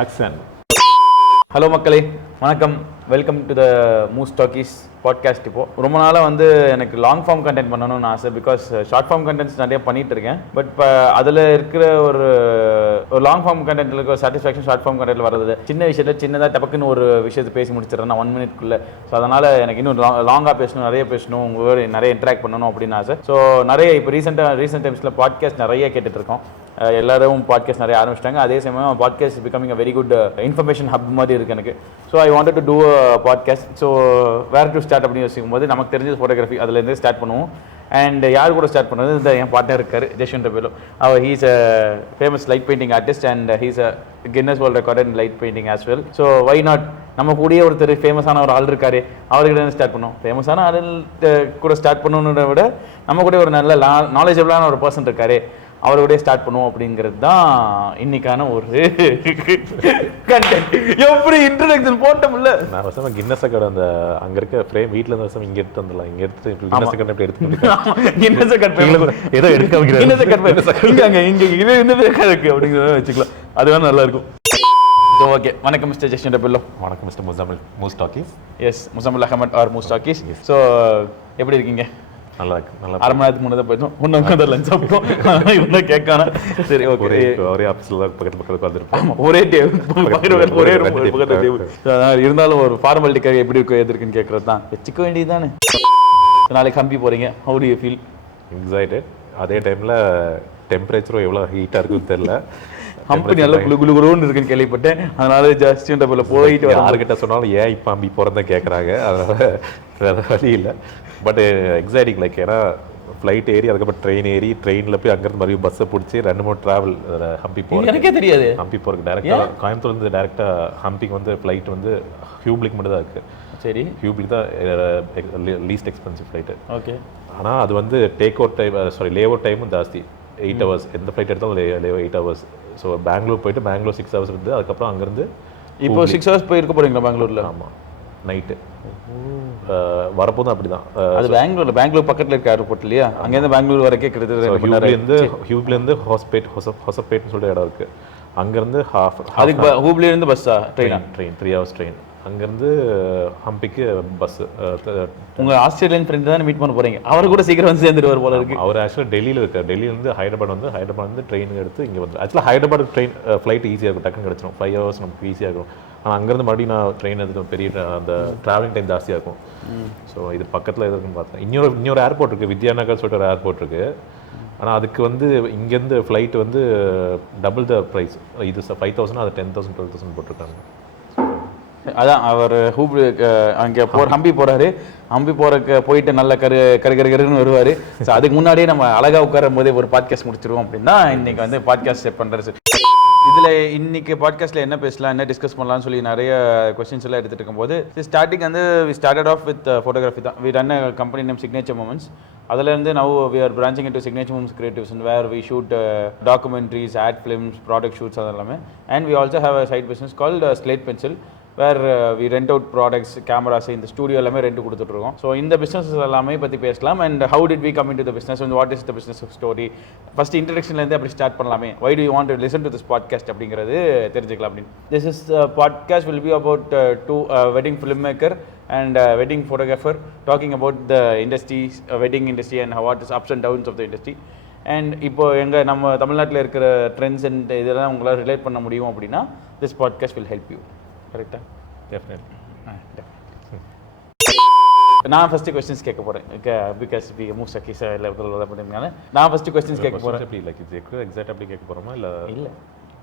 Action. Hello மக்களே, வணக்கம். Welcome to the Moose Talkies podcast. இப்போது ரொம்ப நாளாக வந்து எனக்கு லாங் ஃபார்ம் கண்டென்ட் பண்ணணும்னு ஆசை. பிகாஸ் ஷார்ட் ஃபார்ம் கண்டென்ட்ஸ் நிறைய பண்ணிகிட்டு இருக்கேன். பட் இப்போ அதில் இருக்கிற ஒரு லாங் ஃபார்ம் கண்டென்ட்டில் இருக்கிற சாட்டிஸ்ஃபேக்ஷன் ஷார்ட் ஃபார்ம் கண்டென்ட்டில் வரது சின்ன விஷயத்தில் சின்னதாக டபக்குன்னு ஒரு விஷயத்தை பேசி முடிச்சிடறேன் நான் 1 minute-குள்ளே. ஸோ அதனால் எனக்கு இன்னும் லாங்காக பேசணும், நிறைய பேசணும், உங்களோட நிறைய இன்ட்ராக்ட் பண்ணணும் அப்படின்னு ஆசை. ஸோ நிறைய இப்போ ரீசெண்ட் டைம்ஸில் பாட்காஸ்ட் நிறைய கேட்டுட்ருக்கோம். எல்லாரும் பாட்காஸ்ட் நிறைய ஆரம்பிச்சிட்டாங்க. அதே சமயம் podcast becoming a very good information hub மாதிரி இருக்குது எனக்கு. So I wanted to do a podcast. So where to start அப்படின்னு யோசிக்கும் போது நமக்கு தெரிஞ்சது ஃபோட்டோகிராஃபி, அதுலேருந்தே ஸ்டார்ட் பண்ணுவோம். அண்ட் யார் கூட ஸ்டார்ட் பண்ணது, இந்த என் பார்ட்னர் இருக்கார் ஜெஸ்வின் rebello. அவர் he's a famous light painting artist and he's a Guinness world record in light painting as well. So why not, நம்ம கூடயே ஒருத்தர் ஃபேமஸான ஒரு ஆள் இருக்காரு, அவர்கிட்ட ஸ்டார்ட் பண்ணோம். ஃபேமஸான ஆள் கூட ஸ்டார்ட் பண்ணணுன்றத விட நம்ம கூட ஒரு நல்ல நாலேஜபிளான ஒரு பர்சன் இருக்காரு, அவரோடய ஸ்டார்ட் பண்ணுவோம் அப்படிங்கிறது தான் இன்னைக்கான ஒரு கண்டென்ட். எப்படி இன்ட்ரோடக்ஷன் போட்டோம்ல, நான் வருஷம் கின்னஸ் ரெக்கார்டு அந்த அங்கே இருக்க ஃப்ரேம் வீட்டில் இருந்த வருஷம் இங்கே எடுத்து வந்துடலாம். இங்கே எடுத்து கின்னஸ் ரெக்கார்டு எப்படி எடுத்து கின்னஸ் ரெக்கார்ட் ஏதோ எடுக்க கின்னஸ் ரெக்கார்ட் இங்கே இது இருக்கு அப்படிங்கிறத வச்சுக்கலாம். அதுதான் நல்லா இருக்கும். ஸோ ஓகே, வணக்கம் மிஸ்டர் ஜெஸ்வின் rebello. வணக்கம் mister Muzammil Moose Talkies. Yes, Muzammil Ahmed or Moose Talkies. So எப்படி இருக்கீங்க? நல்லா இருக்கு. நல்லா அரை மணி நேரத்துக்கு முன்னாடி போயிட்டோம், ஒன்று உட்காந்து லஞ்ச் சாப்பிட்டோம். இவங்க கேட்கானா? சரி ஓகே, ஒரே ஆஃபீஸில் தான் பக்கத்தில் உட்காந்துருப்போம். ஒரே டேபிள், ஒரே பக்கத்தில் டேபிள். இருந்தாலும் ஒரு ஃபார்மாலிட்டிக்காக எப்படி இருக்கும் எது இருக்குன்னு கேட்கறது தான், வச்சுக்க வேண்டியது தானே. நாளைக்கு ஹம்பி போகிறீங்க, how to you feel? Excited. அதே டைமில் டெம்பரேச்சரும் எவ்வளோ ஹீட்டாக இருக்குன்னு தெரியல. ஹம்பி நல்லா குளுகுளுன்னு இருக்குன்னு கேள்விப்பட்டேன். அதனால ஜஸ்டின் rebello போயிட்டு யாருக்கிட்ட சொன்னாலும் ஏன் இப்போ ஹம்பி போகிறதா கேட்குறாங்க. அதனால் வேறு வழி இல்லை. பட் எக்ஸைட்டிங் லைக், ஏன்னா ஃப்ளைட் ஏறி அதுக்கப்புறம் ட்ரெயின் ஏறி ட்ரெயினில் போய் அங்கேருந்து மறுபடியும் பஸ்ஸை பிடிச்சி 2-3 ட்ராவல் ஹம்பி போகிறேன். எனக்கே தெரியாது ஹம்பி போகிறதுக்கு டேரெக்டாக கோயம்புத்தூர்லேருந்து டேரெக்டாக ஹம்பிக்கு வந்து ஃப்ளைட் வந்து ஹியூப்ளிக்கு மட்டும் தான் இருக்குது. சரி, ஹியூப்ளிக் தான் லீஸ்ட் எக்ஸ்பென்சிவ் ஃப்ளைட்டு. ஓகே. ஆனால் அது வந்து take out time, lay out டைமும் ஜாஸ்தி, 8 hours. எந்த ஃப்ளைட் எடுத்தாலும் 8 hours. ஸோ பெங்களூர் போயிட்டு பெங்களூர் 6 hours இருந்து அதுக்கப்புறம் அங்கேருந்து இப்போ 6 hours போய் இருக்க போகிறீங்களா பெங்களூரில்? ஆமாம், நைட்டு வரப்போதும் அப்படி தான். அது பெங்களூர் பக்கத்தில் இருக்க ஏர்போர்ட் இல்லையா? அங்கேருந்து பெங்களூர் வரைக்கும் கிட்டத்தட்ட ஹியூப்லேருந்து ஹொசப்பேட்னு சொல்லிட்டு இடம் இருக்குது. அங்கேருந்து அதுக்கு ஹூப்ளிலேருந்து பஸ்ஸா ட்ரெயின் 3 hours ட்ரெயின். அங்கேருந்து ஹம்பிக்கு பஸ்ஸு. உங்கள் ஆஸ்திரேலியன் ஃப்ரெண்ட் தான் மீட் பண்ண போகிறீங்க, அவர் கூட சீக்கிரம் வந்து சேர்ந்துட்டு போல இருக்கு. அவர் ஆக்சுவலாக டெல்லியில் இருக்கார். டெல்லியிலேருந்து ஹைதராபாத் வந்து ட்ரெயின் எடுத்து இங்கே வந்து, ஆக்சுவலாக ஹைதராபாத் ட்ரெயின் ஃப்ளைட் ஈஸியாக இருக்கும், டக்குன்னு கிடச்சிடும். 5 hours நமக்கு ஈஸியாக இருக்கும். ஆனால் அங்கேருந்து மறுபடியும் நான் ட்ரெயின் எடுத்துட்டு பெரிய அந்த ட்ராவலிங் டைம் ஜாஸ்தியாக இருக்கும். ஸோ இது பக்கத்தில் எதுக்குன்னு பார்த்தேன். இன்னொரு ஏர்போர்ட் இருக்குது, வித்யாநகர் சொல்லிட்டு ஒரு ஏர்போர்ட் இருக்குது. ஆனால் அதுக்கு வந்து இங்கேருந்து ஃப்ளைட் வந்து டபுள் த ப்ரைஸ். இது 5,000, அது 10,000 12,000 போட்டிருக்காங்க. அதான் அவர் அங்கே ஹம்பி போகிறாரு. ஹம்பி போயிட்டு நல்ல கருன்னு வருவார். ஸோ அதுக்கு முன்னாடியே நம்ம அழகாக உட்காரும் போதே ஒரு பாட்காஸ்ட் முடிச்சிருவோம் அப்படின்னா இன்னைக்கு வந்து பாட்காஸ்ட் செட் பண்ணுறது. இதில் இன்னைக்கு பாட்காஸ்ட்டில் என்ன பேசலாம், என்ன டிஸ்கஸ் பண்ணலாம்னு சொல்லி நிறைய கொஸ்டின்ஸ் எல்லாம் எடுத்துகிட்டு இருக்கும்போது ஸ்டார்டிங் வந்து we started off with photography தான். We run a company name signature moments. அதிலேருந்து now we are branching into signature moments creatives where we shoot documentaries, ad films, product shoots அதெல்லாமே. And we also have a side business called slate pencil where we rent out products, cameras, இந்த studio எல்லாமே rent கொடுத்துட்ருக்கோம். So இந்த business எல்லாமே பற்றி பேசலாம். And how did we come in to the business and what is the business story. First இன்ட்ரடக்ஷன்லேருந்து அப்படி start பண்ணலாமே, why do you want to listen to this podcast அப்படிங்கிறது தெரிஞ்சுக்கலாம் அப்படின்னு. This is podcast will be about two wedding film maker and wedding photographer talking about the industries, wedding industry and what is ups and downs of the industry. அண்ட் இப்போ நம்ம தமிழ்நாட்டில் இருக்கிற trends and இதெல்லாம் உங்களால் ரிலேட் பண்ண முடியும் அப்படின்னா this podcast will help you. கரெக்டாக? டெஃபினெட்லி. நான் ஃபஸ்ட்டு கொஸ்டின்ஸ் கேட்க போகிறேன். பிகாஸ் வி மூஸ் சக்கீஸ் இல்லை பண்ணிருக்காங்க. நான் ஃபஸ்ட்டு கொஸ்டின்ஸ் கேட்க போகிறேன். எப்படி லைக் எக்ஸாக்ட் அப்படி கேட்க போகிறோமா இல்லை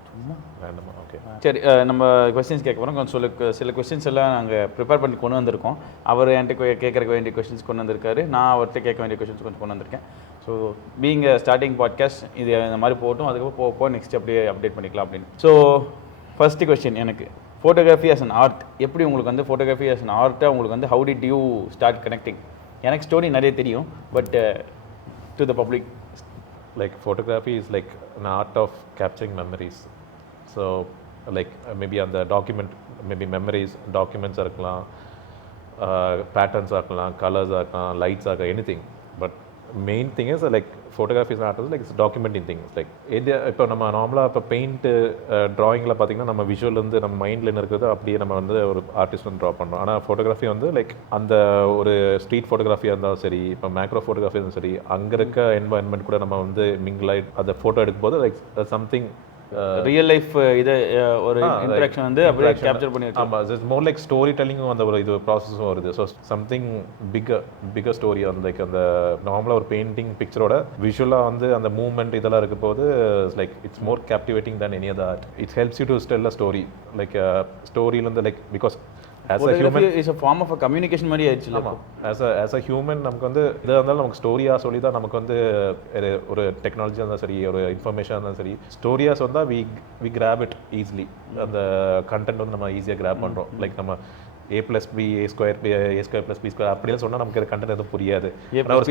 சும்மா வேண்டாமா? ஓகே, சரி. நம்ம கொஸ்டின்ஸ் கேட்க போகிறோம். கொஞ்சம் சில கொஸ்டின்ஸ் எல்லாம் நாங்கள் ப்ரிப்பேர் பண்ணி கொண்டு வந்திருக்கோம். அவர் என்கிட்ட கேட்கறக்க வேண்டிய கொஸ்டின்ஸ் கொண்டு வந்திருக்காரு, நான் அவர்கிட்ட கேட்க வேண்டிய கொஸ்டின்ஸ் கொஞ்சம் கொண்டு வந்திருக்கேன். ஸோ பீங் ஸ்டார்டிங் பாட்காஸ்ட் இது இந்த மாதிரி போட்டும், அதுக்கப்புறம் போக நெக்ஸ்ட் அப்படியே அப்டேட் பண்ணிக்கலாம் அப்படின்னு. ஸோ ஃபஸ்ட்டு கொஸ்டின், எனக்கு ஃபோட்டோகிராஃபி ஆஸ் அன் ஆர்ட், எப்படி உங்களுக்கு வந்து ஃபோட்டோகிராஃபி ஆஸ் அன் ஆர்ட்டை உங்களுக்கு வந்து how did you start connecting? எனக்கு ஸ்டோரி நிறைய தெரியும், but to the public. Like photography is like an art of capturing memories. So like maybe அந்த டாக்குமெண்ட், மேபி மெமரிஸ் டாக்குமெண்ட்ஸாக இருக்கலாம், பேட்டர்ன்ஸாக இருக்கலாம், கலர்ஸாக இருக்கலாம், லைட்ஸாக இருக்கலாம், anything. But main thing is like photography is not like it's documenting thing like இது இப்போ நம்ம நார்மலாக இப்போ பெயிண்ட்டு ட்ராயிங்கில் பார்த்தீங்கன்னா நம்ம விஷுவல் வந்து நம்ம மைண்டில் என்ன இருக்கிறது அப்படியே நம்ம வந்து ஒரு ஆர்டிஸ்ட் வந்து ட்ரா பண்ணுறோம். ஆனால் ஃபோட்டோகிராஃபி வந்து லைக் அந்த ஒரு ஸ்ட்ரீட் ஃபோட்டோகிராஃபியாக இருந்தாலும் சரி, இப்போ மேக்ரோ ஃபோட்டோகிராஃபி இருந்தாலும் சரி, அங்கே இருக்க என்வாயன்மெண்ட் கூட நம்ம வந்து மிங்கிள் ஆகி அந்த ஃபோட்டோ எடுக்கும்போது லைக் சம்திங் ரியல் லைஃப் இது ஒரு இன்டராக்ஷன் வந்து அப்படியே கேப்சர் பண்ணி வச்சு. ஆமாம், இட்ஸ் மோர் லைக் ஸ்டோரி டெல்லிங்கும் அந்த ஒரு இது ப்ராசஸும் வருது. ஸோ சம்திங் பிக்கர் ஸ்டோரி அந்த லைக் அந்த நார்மலாக ஒரு பெயிண்டிங் பிக்சரோட விஷுவலாக வந்து அந்த மூவ்மெண்ட் இதெல்லாம் இருக்க போது like it's more captivating than any other art. It's helps you to tell a story like ஸ்டோரியிலேருந்து like because as a human is a form of a communication மாதிரி ஆயிடுச்சு. as a human நமக்கு வந்து இதாக இருந்தாலும் நமக்கு ஸ்டோரியாக சொல்லி தான் நமக்கு வந்து ஒரு டெக்னாலஜியாக இருந்தாலும் சரி, ஒரு இன்ஃபர்மேஷனாக இருந்தாலும் சரி, ஸ்டோரியாஸ் வந்தால் வி கிராப் இட் ஈஸிலி. அந்த கண்டென்ட் வந்து நம்ம ஈஸியாக கிராப் பண்ணுறோம். லைக் நம்ம a plus b a square plus b square அப்படியே சொன்னா நமக்கு அது கண்டென்ட் எதுவும் புரியாது. ஒரு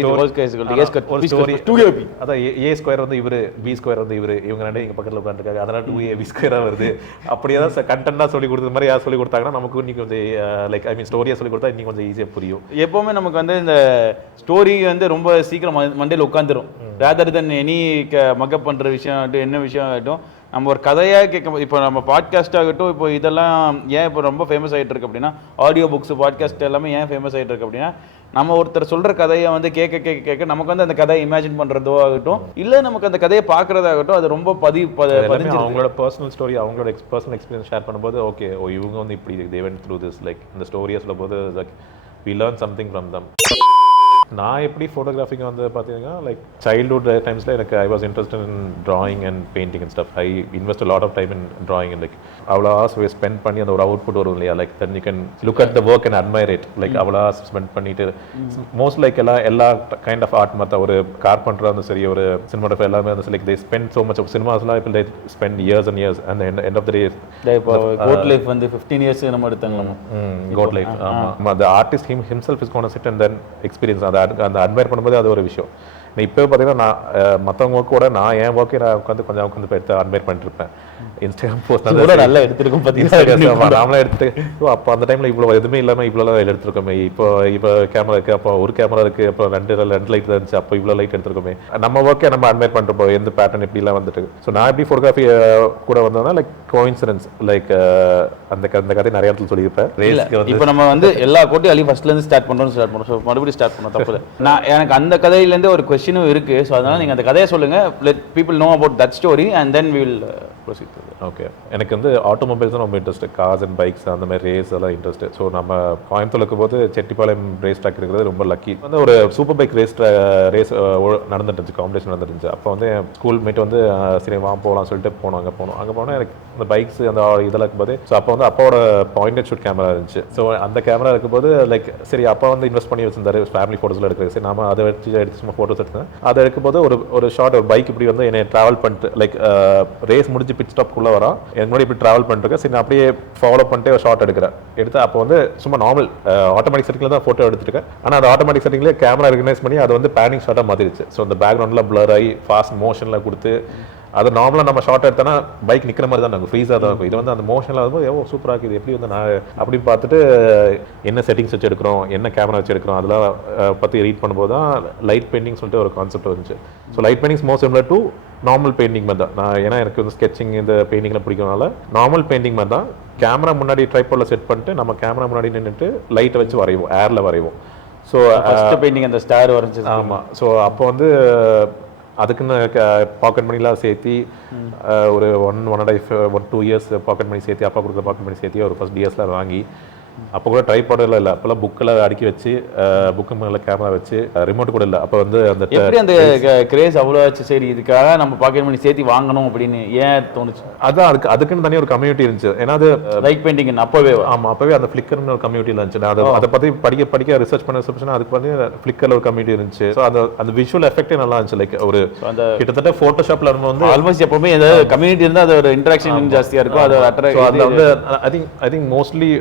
ஸ்டோரி அதான் a ஸ்கொயர் வந்து இவரு, b ஸ்கொயர் வந்து இவரு, இவங்க ரெண்டு இங்க பக்கத்துல உட்காந்துருக்காங்க, அதெல்லாம் 2ab ஸ்கொயரா வருது. அப்படியே தான் கண்டென்ட்டா சொல்லி கொடுத்த மாதிரி யார் சொல்லி கொடுத்தாங்கன்னா நமக்கு இன்னைக்கு கொஞ்சம் லைக் ஐ மீன் ஸ்டோரியா சொல்லி கொடுத்தா இன்னைக்கு கொஞ்சம் ஈஸியா புரியும். எப்பவுமே நமக்கு வந்து இந்த ஸ்டோரி வந்து ரொம்ப சீக்கிரம் மண்டையில் உட்காந்துரும். ரேதர் தென் எனி மக்கப் பண்ற விஷயம் ஆகட்டும், என்ன விஷயம் ஆகட்டும், நம்ம ஒரு கதையாக கேட்க. இப்போ நம்ம பாட்காஸ்ட் ஆகட்டும், இப்போ இதெல்லாம் ஏன் இப்போ ரொம்ப ஃபேமஸ் ஆகிட்டு இருக்கு அப்படின்னா, ஆடியோ புக்ஸ் பாட்காஸ்ட் எல்லாமே ஏன் ஃபேமஸ் ஆகிட்டு இருக்கு அப்படின்னா, நம்ம ஒருத்தர் சொல்கிற கதையை வந்து கேட்க கேட்க கேட்க நமக்கு வந்து அந்த கதையை இமேஜின் பண்ணுறதோ ஆகட்டும், இல்லை நமக்கு அந்த கதையை பார்க்குறதாகட்டும், அது ரொம்ப அவங்களோட பர்சனல் ஸ்டோரி, அவங்களோட பர்சனல் எக்ஸ்பீரியன்ஸ் ஷேர் பண்ணும்போது ஓகே இவங்க வந்து இப்படி they went through this like இந்த ஸ்டோரியை சொல்லும் போது like we learn something from them. நான் எப்படி ஃபோட்டோகிராஃபிக்கு வந்து பார்த்தீங்கன்னா லைக் சைல்ட்ஹுட் டைம்ஸில் எனக்கு I was interested in drawing and painting and stuff. I invest lot of time in drawing and like அவ்வளோ ஸ்பெண்ட் பண்ணி அந்த ஒரு அவுட்புட் வரும் இல்லையா, like then you can look at the work and admire it. Like அவ்வளோ spend பண்ணிட்டு most like எல்லா kind of art மற்ற ஒரு கார்பெண்டராக இருந்தாலும் சரி, ஒரு சினிமாட்டோகிராஃபர் எல்லாமே வந்து like they spend so much of சினிமாஸ்லாம் இப்போ like spend years and years and end of the day. Goat life வந்து 15 இயர்ஸ் நம்ம எடுத்தாங்க. கோட் லைஃப் ஆமாம், அந்த artist himself is gonna sit and then experience அந்த அட்மைர் பண்ணும்போது அது ஒரு விஷயம். இப்போ பார்த்தீங்கன்னா நான் மற்றவங்க கூட நான் என் ஒர்க்கை நான் உட்காந்து எடுத்து அட்மைர் பண்ணிட்டு இருப்பேன். இன்ஸ்டாகிராம் போஸ்ட் நல்லா எடுத்துருக்கோம் பார்த்தீங்கன்னா, நாமளாக எடுத்து அப்போ அந்த டைமில் இவ்வளோ எதுவுமே இல்லாமல் இவ்வளோ எடுத்துருக்கோமே. இப்போ கேமரா இருக்குது, அப்போ ஒரு கேமரா இருக்குது, அப்போ ரெண்டு லைட் தான் இருந்துச்சு, அப்போ இவ்வளோ லைட் எடுத்துருக்கோமே. நம்ம ஒர்க்கை நம்ம அட்மைர் பண்ணிருப்போம், எந்த பேட்டர்ன் இப்படிலாம் வந்துட்டு. ஸோ நான் எப்படி ஃபோட்டோகிராஃபி கூட வந்தோம்னா லைக் கோஇன்சிடென்ஸ் லைக் அந்த கதை நிறைய இடத்துல சொல்லியிருப்பேன். இப்போ நம்ம வந்து எல்லா கோட்டையும் அழி ஃபர்ஸ்ட்லேருந்து ஸ்டார்ட் பண்ணுறோம். ஸோ மறுபடியும் ஸ்டார்ட் பண்ணோம், தப்பு. நான் எனக்கு அந்த கதையிலேருந்து ஒரு கொஸ்டினும் இருக்குது. ஸோ அதனால் நீங்கள் அந்த கதையை சொல்லுங்கள், let people know about that story and then we will proceed. Okay, எனக்கு வந்து ஆட்டோமொபைல்ஸ் தான் ரொம்ப இன்ட்ரெஸ்ட், கார்ஸ் அண்ட் பைக்ஸ் அந்த மாதிரி ரேஸ் எல்லாம் இன்ட்ரெஸ்ட். ஸோ நம்ம கோயம்புத்தூர் இருக்கும்போது செட்டிப்பாளையம் ரேஸ் ட்ராக் இருக்கிறது ரொம்ப லக்கி. வந்து ஒரு சூப்பர் பைக் ரேஸ் நடந்துட்டு இருந்துச்சு, காம்படிஷன் நடந்துருந்துச்சு. அப்போ வந்து என் ஸ்கூல் மேட் வந்து சரி போகலாம் சொல்லிட்டு அங்கே போனால் எனக்கு இந்த பைக்ஸ் அந்த இதெல்லாம் இருக்கும்போது, ஸோ அப்போ வந்து அப்பாவோட பாயிண்டட் ஷூட் கேமரா இருந்துச்சு. ஸோ அந்த கேமரா இருக்கும்போது லைக் சரி அப்பா வந்து இன்வெஸ்ட் பண்ணி வச்சிருந்தாரு ஃபேமிலி ஃபோட்டோஸ்லாம் எடுக்கிறது. சரி நாம அதை எடுத்து சும்மா ஃபோட்டோஸ் எடுத்தேன். அதை எடுக்கும்போது ஒரு ஷார்ட் ஒரு பைக் இப்படி வந்து என்னை ட்ராவல் பண்ணிட்டு லைக் ரேஸ் முடிஞ்சு பிட் ஸ்டாப்குள்ளே வரோம், எனக்கு முன்னாடி இப்படி ட்ராவல் பண்ணிருக்கேன். சரி நான் அப்படியே ஃபாலோ பண்ணிட்டு ஒரு ஷார்ட் எடுத்து அப்போ வந்து சும்மா நார்மல் ஆட்டோமேட்டிக் செட்டிங்கில் தான் ஃபோட்டோ எடுத்துருக்கேன். ஆனால் அந்த ஆட்டோமேட்டிக் செட்டிங்லேயே கேமரா ரெகனைஸ் பண்ணி அது வந்து பேனிங் ஷார்ட்டாக மாற்றிடுச்சு. ஸோ அந்த பேக்ரவுண்டில் பிளர் ஆகி ஃபாஸ்ட் மோஷனில் கொடுத்து அது நார்மலாக நம்ம ஷார்ட் எடுத்தோன்னா பைக் நிற்கிற மாதிரி தான் இருக்கும், ஃப்ரீஸாக தான் இருக்கும். இது வந்து அந்த மோஷனில் வரும்போது எவ்வளோ சூப்பராக இருக்குது, எப்படி வந்து நான் அப்படின்னு பார்த்துட்டு என்ன செட்டிங்ஸ் வச்சு எடுக்கிறோம், என்ன கேமரா வச்சு எடுக்கிறோம், அதெல்லாம் பற்றி ரீட் பண்ணும்போது தான் லைட் பெயிண்டிங் சொல்லிட்டு ஒரு கான்செப்ட் வந்துச்சு. So light paintings most similar to normal painting மாதிரி தான். நான் ஏன்னா எனக்கு வந்து ஸ்கெச்சிங் இந்த பெயிண்டிங்கில் பிடிக்கிறதுனால நார்மல் பெயிண்டிங் மாதிரி தான் கேமரா முன்னாடி ட்ரைபாடில் செட் பண்ணிட்டு நம்ம கேமரா முன்னாடி நின்றுட்டு லைட்டை வச்சு வரைவோம், ஏரில் வரைவோம். ஸோ ஃபர்ஸ்ட் பெயிண்டிங் அந்த ஸ்டார் வரைஞ்சி. ஆமாம், ஸோ அப்போ வந்து அதுக்குன்னு பாக்கெட் மணிலாம் சேர்த்தி ஒரு 1.5 2 இயர்ஸ் பாக்கெட் மணி சேர்த்து, அப்பா கொடுக்குற பாக்கெட் மணி சேர்த்தி ஒரு ஃபர்ஸ்ட் டிஎஸ்எல்ஆர் வாங்கி, அப்போ கூட ட்ரைபாடெல்லாம் இல்லை, அப்போல்லாம் புக்கெல்லாம் அடுக்கி வச்சு புக்கு மேலே கேமரா வச்சு ரிமோட் கூட இல்லை. அப்போ வந்து அந்த எப்படி அந்த கிரேஸ் அவ்வளோ ஆச்சு, சரி இதுக்காக நம்ம பாக்கெட் மணி சேர்த்து வாங்கணும் அப்படின்னு ஏன் தோணுச்சு? அதான் அதுக்குன்னு தனியாக ஒரு கம்யூனிட்டி இருந்துச்சு. ஏன்னா அது லைட் பெயிண்டிங் அப்போவே அப்போவே அந்த ஃப்ளிக்கர்னு ஒரு கம்யூனிட்டியில் இருந்துச்சு. அதை பற்றி படிக்க ரிசர்ச் பண்ண அதுக்கு வந்து ஃப்ளிக்கரில் ஒரு கம்யூனிட்டி இருந்துச்சு. ஸோ அந்த விஷுவல் எஃபெக்டே நல்லா இருந்துச்சு. லைக் ஒரு அந்த கிட்டத்தட்ட ஃபோட்டோஷாப்பில் வந்து ஆல்மோஸ்ட் எப்பவுமே ஏதாவது கம்யூனிட்டி இருந்தால் அது ஒரு இன்ட்ராக்ஷன் ஜாஸ்தியாக இருக்கும். அது வந்து I think mostly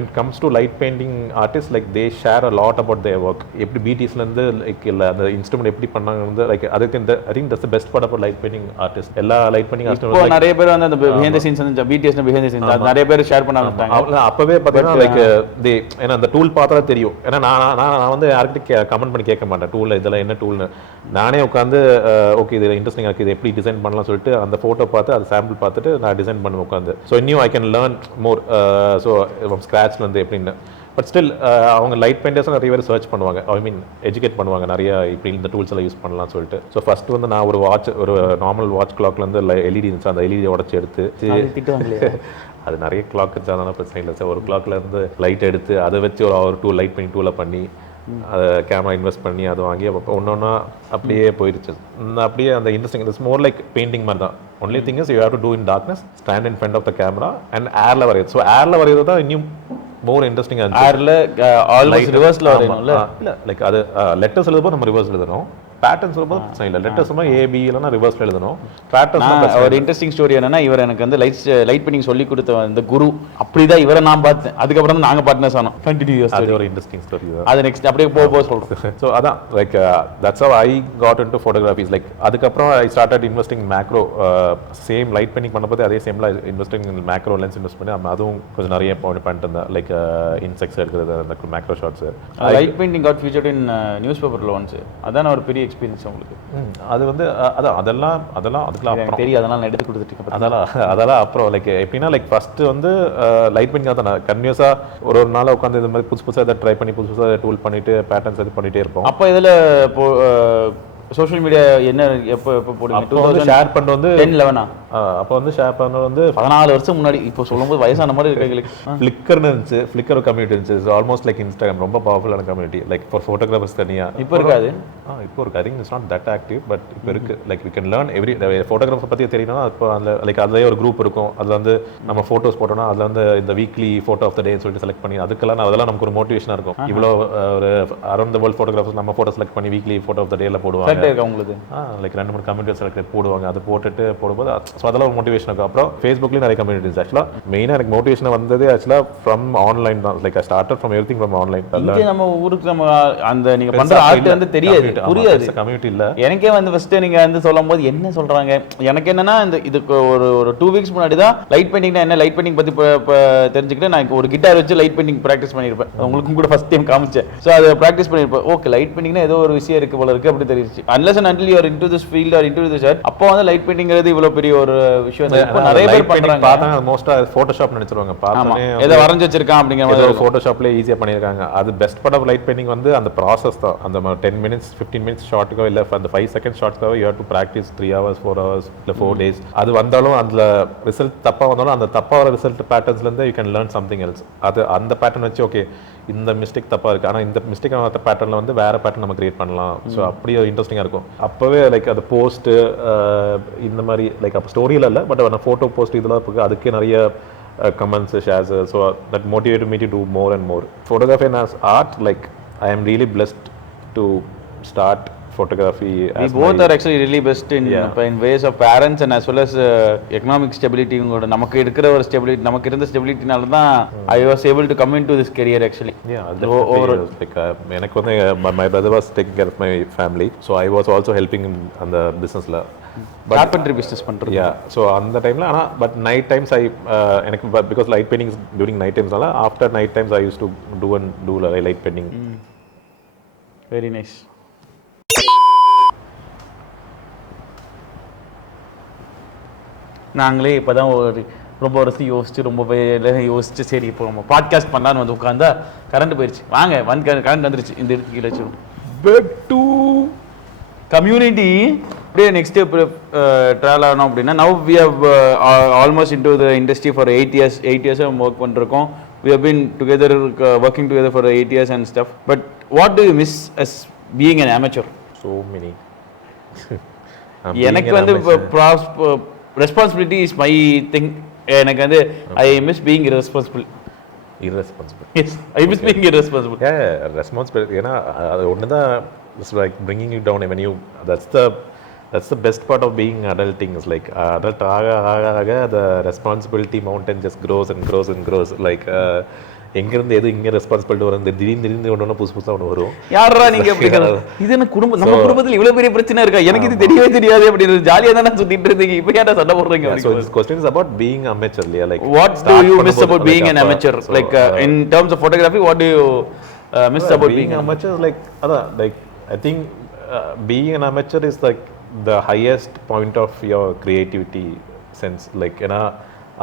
when it comes to light painting artists, like they share a lot about their work. எப்படி பிடிஎஸ்லேருந்து லைக் இல்லை அந்த இன்ஸ்ட்ருமெண்ட் எப்படி பண்ணாங்க வந்து லைக் அதுக்கு இந்த I think that's the best part of light painting artist. எல்லா light painting இப்போ நிறைய பேர் வந்து அந்த பிஹைண்ட் தி சீன்ஸ் வந்து பிடிஎஸ் பிஹைண்ட் தி சீன்ஸ் நிறைய பேர் ஷேர் பண்ண ஆரம்பிச்சாங்க. அப்பவே பார்த்தீங்கன்னா லைக் தே ஏன்னா அந்த டூல் பார்த்தா தெரியும். ஏன்னா நான் வந்து யார்கிட்ட கமெண்ட் பண்ணி கேட்க மாட்டேன் டூல் இதெல்லாம் என்ன டூல்னு. நானே உட்காந்து ஓகே இது இன்ட்ரெஸ்டிங்காக இருக்குது, இது எப்படி டிசைன் பண்ணலாம் சொல்லிட்டு அந்த ஃபோட்டோ பார்த்து அது சாம்பிள் பார்த்துட்டு நான் டிசைன் பண்ணுவேன் உட்காந்து. ஸோ இன்னும் I can learn more. So ஸ்க்ராட்ச்லேருந்து எப்படின்னு. பட் ஸ்டில் அவங்க லைட் பெயிண்டர்ஸ் நிறைய பேர் சர்ச் பண்ணுவாங்க, ஐ மீன் எஜுகேட் பண்ணுவாங்க நிறைய இப்படி இந்த டூல்ஸ் எல்லாம் யூஸ் பண்ணலாம்னு சொல்லிட்டு. ஸோ ஃபர்ஸ்ட் வந்து நான் ஒரு நார்மல் வாட்ச் கிளாக்லேருந்து எல்இடி இருந்துச்சு, அந்த எல்இடி உடச்சி எடுத்து அது நிறைய கிளாக் இருந்துச்சு, அதனால பிரச்சனை இல்லை சார். ஒரு கிளாக்லேருந்து லைட் எடுத்து அதை வச்சு ஒரு டூ லைட் பெயிண்டிங் டூலை பண்ணி அதை கேமரா இன்வெஸ்ட் பண்ணி அதை வாங்கி ஒன்று ஒன்றா அப்படியே போயிடுச்சு. அப்படியே அந்த interesting it's more like painting மாதிரி தான். Only thing is you have to do in darkness, stand in front of the camera and ஏர்ல வரையுது. ஸோ ஏர்ல வரைகிறது தான் இன்னும் மோர் இன்ட்ரெஸ்டிங்காக இருந்துச்சு. ஏர்ல ஆல்மோஸ்ட் ரிவர்ஸ்ல வரையணும்ல. இல்லை லைக் அது லெட்டர்ஸ் எழுதும்போது நம்ம ரிவர்ஸ் எழுதணும், பேட்டர்ன்ஸ் எழுதும்போது பிரச்சனை இல்லை. லெட்டர்ஸ் ஏபி இல்லைனா ரிவர்ஸ்ல எழுதணும். பேட்டர்ன்ஸ் ஒரு இன்ட்ரெஸ்டிங் ஸ்டோரி என்னன்னா, இவர் எனக்கு வந்து லைட் பெயிண்டிங் சொல்லி கொடுத்த அந்த குரு அப்படிதான் இவரை நான் பார்த்தேன். அதுக்கப்புறம் தான் நாங்கள் பார்ட்னர்ஸ் ஆனோம். கண்டினியூஸ் அது ஒரு இன்ட்ரெஸ்டிங் ஸ்டோரி தான். அது நெக்ஸ்ட் அப்படியே போக சொல்றேன். ஸோ அதான் like that's how I got into photographies. Like அதுக்கப்புறம் I started investing macro. Same light painting பண்ணும்போது அதே சேம்ல இன்வெஸ்டிங் மேக்ரோ லென்ஸ் இன்வெஸ்ட் பண்ணி அதுவும் கொஞ்சம் நிறைய பண்ணிட்டு இருந்தேன். லைக் இன்செக்ட்ஸ் எடுக்கிறது, அந்த macro shots. Light painting got featured in news பேப்பர்ல ஒன்ஸ். அதான் ஒரு பெரிய எக்ஸ்பீரியன்ஸ் உங்களுக்கு. அது வந்து அதெல்லாம் அப்புறம் தெரியும், அதெல்லாம் எடுத்து கொடுத்துட்டு அதெல்லாம் அப்புறம் லைக் எப்படின்னா லைக் ஃபர்ஸ்ட் வந்து லைட் பெயிண்டிங் தான் நான் கன்டினியூஸா ஒரு நாள் உட்காந்து இது மாதிரி புதுசாக இதை ட்ரை பண்ணி புதுசாக டூல் பண்ணிட்டு பேட்டர்ன்ஸ் இது பண்ணிட்டே இருப்போம். அப்போ இதில் சோஷியல் மீடியா என்ன எப்போ போடுங்க? 2000 ஷேர் பண்ண வந்து 10-11 அப்போ வந்து ஷேர் பண்ண வந்து 14 வருஷம் முன்னாடி. இப்போ சொல்லும்போது வயசான மாதிரி இருக்கு. ஃப்ளிக்கர்னு இருந்துச்சு, ஃப்ளிக்கர் கம்யூனிட்டி இருந்துச்சு. ஆல்மோஸ்ட் லைக் இன்ஸ்டாகிராம் ரொம்ப பவர்ஃபுல்லான கம்யூனிட்டி லைக் ஃபார் ஃபோட்டோகிராஃபர்ஸ் தனியா. இப்போ இருக்காது. இப்போ இருக்கு. I think it's not that active, but இப்போ இருக்கு. Like we can learn every photographer பற்றி தெரியணும்னா இப்போ அந்த லைக் அதுலேயே ஒரு குரூப் இருக்கும். அதில் வந்து நம்ம ஃபோட்டோஸ் போட்டோம்னா அதில் வந்து இந்த வீக்லி ஃபோட்டோ ஆஃப் த டேன்னு சொல்லிட்டு செலக்ட் பண்ணி அதுக்கெல்லாம் அதெல்லாம் நமக்கு ஒரு மோட்டிவேஷனாக இருக்கும். இவ்வளோ ஒரு அரௌண்ட் த வேர்ல்ட் ஃபோட்டோகிராஃபர்ஸ் நம்ம ஃபோட்டோ செலக்ட் பண்ணி வீக்லி ஃபோட்டோ ஆஃப் த டேல போடுவாங்க. உங்களுக்கு லைக் 2-3 கம்யூனிட்டி செலக்ட் போடுவாங்க. அதை போட்டுட்டு போடும்போது ஸோ அதெல்லாம் ஒரு மோட்டிவேஷன் இருக்கும். அப்புறம் ஃபேஸ்புக்லேயும் நிறைய கம்யூனிட்டிஸ். ஆக்சுவலாக மெயினாக எனக்கு மோட்டிவேஷன் வந்தது ஆக்சுவலாக ஃப்ரம் ஆன்லைன் தான். Like I started from everything from online. நம்ம ஊருக்கு நம்ம அந்த நீங்க பண்ற ஆர்ட் வந்து தெரியாது, புரியாது. கம்யூனிட்டி இல்ல. எனக்கே வந்து ஃபர்ஸ்ட் நீங்க வந்து சொல்லும்போது என்ன சொல்றாங்க எனக்கு என்னன்னா, இந்த இதுக்கு ஒரு 2 வீக்ஸ் முன்னாடி தான் லைட் பெயிண்டிங்னா என்ன, லைட் பெயிண்டிங் பத்தி தெரிஞ்சுக்கிட்டு நான் ஒரு கிட்டார் வச்சு லைட் பெயிண்டிங் ப்ராக்டிஸ் பண்ணியிருப்பேன். உங்களுக்கும் கூட ஃபர்ஸ்ட் டைம் காமிச்சேன். ஸோ அதை ப்ராக்டிஸ் பண்ணியிருப்பேன். ஓகே லைட் பெயிண்டிங்னா ஏதோ ஒரு விஷயம் இருக்கு போல இருக்கு அப்படி தெரிஞ்சிச்சு. Unless and until you are into this field R into this art, அப்போ வந்து லைட் பெயிண்டிங்கிறது இவ்வளவு பெரிய ஒரு விஷயம். நிறைய பேர் பண்றாங்க. பார்த்தாங்க மோஸ்டா ஃபோட்டோஷாப் நினைச்சிருவாங்க. பார்த்தோனே ஏதோ வரைஞ்சு வச்சிருக்கான் அப்படிங்கிற மாதிரி ஃபோட்டோஷாப்ல ஈஸியா பண்ணிருக்காங்க. அது best part of light painting வந்து அந்த ப்ராசஸ் தான். அந்த 10 minutes 15 minutes ஷார்ட்டுக்கோ இல்லை அந்த 5 seconds ஷார்ட்ஸ்க்காக you have to practice 3 hours 4 hours இல்லை 4 days. அது வந்தாலும் அதில் ரிசல்ட் தப்பா வந்தாலும் அந்த தப்பாக ரிசல்ட் பேட்டர்ன்ஸ்லேருந்து you can learn something else. அது அந்த பேட்டர்ன் வச்சு ஓகே இந்த மிஸ்டேக் தப்பா இருக்கு, ஆனால் இந்த மிஸ்டேக் பேட்டர்ல வந்து வேற பேட்டர்ன் நம்ம கிரியேட் பண்ணலாம். ஸோ அப்படியே இன்ட்ரெஸ்டிங்காக இருக்கும். அப்பவே லைக் அது போஸ்ட் இந்த மாதிரி லைக் அப்போ ஸ்டோரியில் இல்லை, பட் நான் ஃபோட்டோ போஸ்ட் இதெல்லாம் இருக்கு. அதுக்கே நிறைய comments, shares, so that motivated me to do more and more. Photography and as art, like I am really blessed to start photography. We both are actually really blessed in ways of parents and as well as economic stability. நமக்கு இருக்கிற ஒரு stability, நமக்கு இருந்த ஸ்டெபிலிட்டினால தான் I was able to come into this career actually. Like எனக்கு வந்து my brother was taking care of my family, so I was also helping him on the business la. Carpentry business பண்றது. Yeah, so அந்த டைம்ல ஆனா but night times I எனக்கு because light painting is during night times alla, after night times I used to do light painting. Very nice. நாங்களே இப்போ தான் ரொம்ப வருஷம் யோசிச்சு சரி இப்போ நம்ம பாட்காஸ்ட் பண்ணலான்னு வந்து உட்காந்தா கரண்ட் போயிடுச்சு. வாங்க கரண்ட் வந்துருச்சு. இந்த இடத்துக்கு கீழே வச்சிடும். Back to community. அப்படியே நெக்ஸ்ட் ட்ராவல் ஆகணும் அப்படின்னா now we have almost in to the industry for 8 years. 8 years நம்ம ஒர்க் பண்ணிருக்கோம். We have been together working together for 8 years and stuff. But what do you miss as being an amateur? So many. எனக்கு வந்து responsibility is my thing. எனக்கு வந்து I miss being irresponsible. Yes, I miss being irresponsible. Yeah, responsibility. ஏன்னா அது ஒன்று தான் it's like bringing you down when you that's the best part of being adulting is like adult ஆக the responsibility mountain just grows and grows and grows. Like எங்கேருந்து எது இங்கே responsibility வரும், இந்த திடீர்னு ஒன்று புதுசாக ஒன்று வரும். யாரா நீங்க இது என்ன குடும்பம், நம்ம குடும்பத்தில் இவ்வளவு பெரிய பிரச்சனை இருக்கா, எனக்கு இது தெரியவே தெரியாது அப்படின்னு ஜாலியாக தானே சுத்திட்டு இருந்தீங்க, இப்போ ஏன்டா சண்டை போடுறீங்க? So this question is about being amateur, like what do you miss about being an amateur, like in terms of photography, what do you miss about being an amateur? Like I think being an amateur is like the highest point of your creativity sense, like ஏன்னா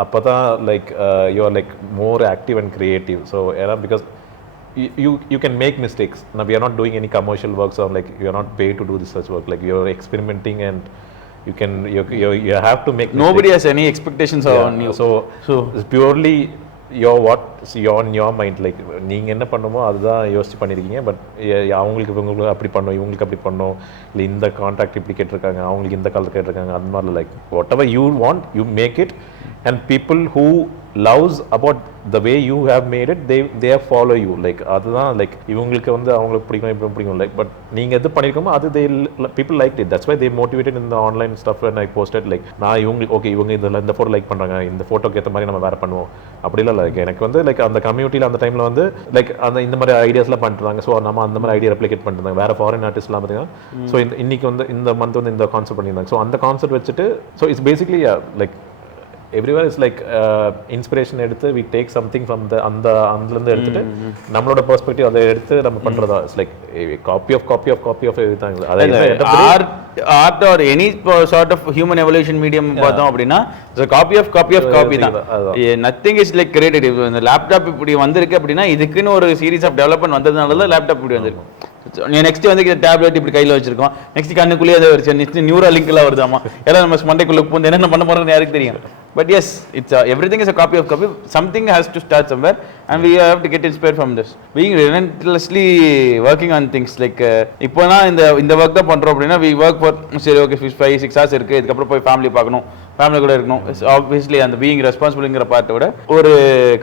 அப்பதான் like you are like more active and creative. So ஏன்னா because you can make mistakes. Now we are not doing any commercial work, so like you are not paid to do this such work, like you are experimenting and you have to make nobody mistakes. Has any expectations on you, so it's purely on your mind, like நீங்க என்ன பண்ணுமோ அதுதான் யோசிச்சு பண்ணிருக்கீங்க. But அவங்களுக்கு இவங்களுக்கு அப்படி பண்ணோம், இவங்களுக்கு அப்படி பண்ணோம், இல்லை இந்த கான்ட்ராக்ட் இப்படி கேட்டிருக்காங்க, அவங்களுக்கு இந்த காலத்தில் கேட்டிருக்காங்க, அந்த மாதிரி like whatever you want you make it. And people who loves about the way you have made it they follow you, like அதுதான் லைக் இவங்களுக்கு அவங்களுக்கு பிடிக்கும் இப்போ பிடிக்கும், லைக் பட் நீங்கள் எது பண்ணியிருக்கோமோ அது people like it. That's why they motivated இந்த online stuff and I posted like நான் இவங்களுக்கு ஓகே இவங்க இதில் இந்த ஃபோட்டோ லைக் பண்ணுறாங்க, இந்த ஃபோட்டோக்கு ஏற்ற மாதிரி நம்ம வேறு பண்ணுவோம் அப்படிலாம் லைக் எனக்கு லைக் அந்த கம்யூனிட்டியில் அந்த டைமில் லைக் அந்த இந்த மாதிரி ஐடியாஸ்லாம் பண்ணிட்டுருந்தாங்க. ஸோ நம்ம அந்த மாதிரி ஐடியா ரெப்ளிகேட் பண்ணிருந்தாங்க வேறு ஃபாரின் ஆர்டிஸ்ட்லாம் பார்த்தீங்கன்னா. ஸோ இன்னைக்கு இந்த மந்த் இந்த கான்செப்ட் பண்ணியிருந்தாங்க. ஸோ அந்த கான்செப்ட் வச்சுட்டு so it's basically like everywhere is like inspiration எடுத்து we take something from the அந்தலேருந்து எடுத்துட்டு நம்மளோட பெர்ஸ்பெக்டிவ் அதை எடுத்து நம்ம பண்றதா. It's like copy of everything. art or any sort of human evolution medium பார்த்தோம் அப்படின்னா copy தான். nothing is like creative. இந்த லேப்டாப் இப்படி வந்திருக்கு அப்படின்னா இதுக்குன்னு ஒரு சீரீஸ் ஆஃப் டெவலப்மெண்ட் வந்ததுனால தான் லேப்டாப் இப்படி வந்திருக்கும். நெக்ஸ்ட் டேப்லெட் இப்படி கையில் வச்சிருக்கோம், நெக்ஸ்ட் கண்ணுக்குள்ளேயே அதை வருது, நெக்ஸ்ட் நியூரல் லிங்க்லாம் வருதாமா, எல்லாம் நம்ம மண்டைக்குள்ள பூந்து என்ன பண்ண போறோம்னு யாருக்கு தெரியும். But yes, it's everything is a copy of copy. Something has to start somewhere, and we have to get inspired from this. Being relentlessly working on things like இப்போ நான் இந்த ஒர்க் தான் பண்றோம் அப்படின்னா we work for சரி okay 5-6 hours இருக்கு, இதுக்கப்புறம் போய் ஃபேமிலி பார்க்கணும், ஃபேமிலி கூட இருக்கணும். ஆப்வியஸ்லி அந்த பீயிங் ரெஸ்பான்சிபிள்ங்கிற பார்ட்டை விட ஒரு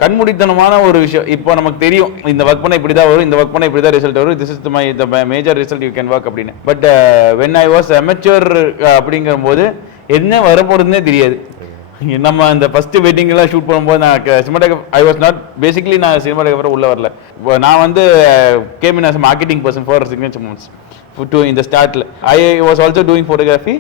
கண்மூடித்தனமான ஒரு விஷயம். இப்போ நமக்கு தெரியும் இந்த ஒர்க் பண்ண இப்படி தான் வரும், இந்த ஒர்க் பண்ண இப்படி தான் ரிசல்ட் வரும், this is the major result you can work அப்படின்னு. But when I was amateur அப்படிங்கிற போது என்ன வரப்போறதுன்னே தெரியாது. நம்ம இந்த ஃபர்ஸ்ட் வெட்டிங் எல்லாம் ஷூட் பண்ணும்போது நான் cinematographer I was not basically நான் சினிமாட்டோகிராஃபர் உள்ள வரல. நான் game in as a marketing person for signature moments to in the startல I was also doing photography.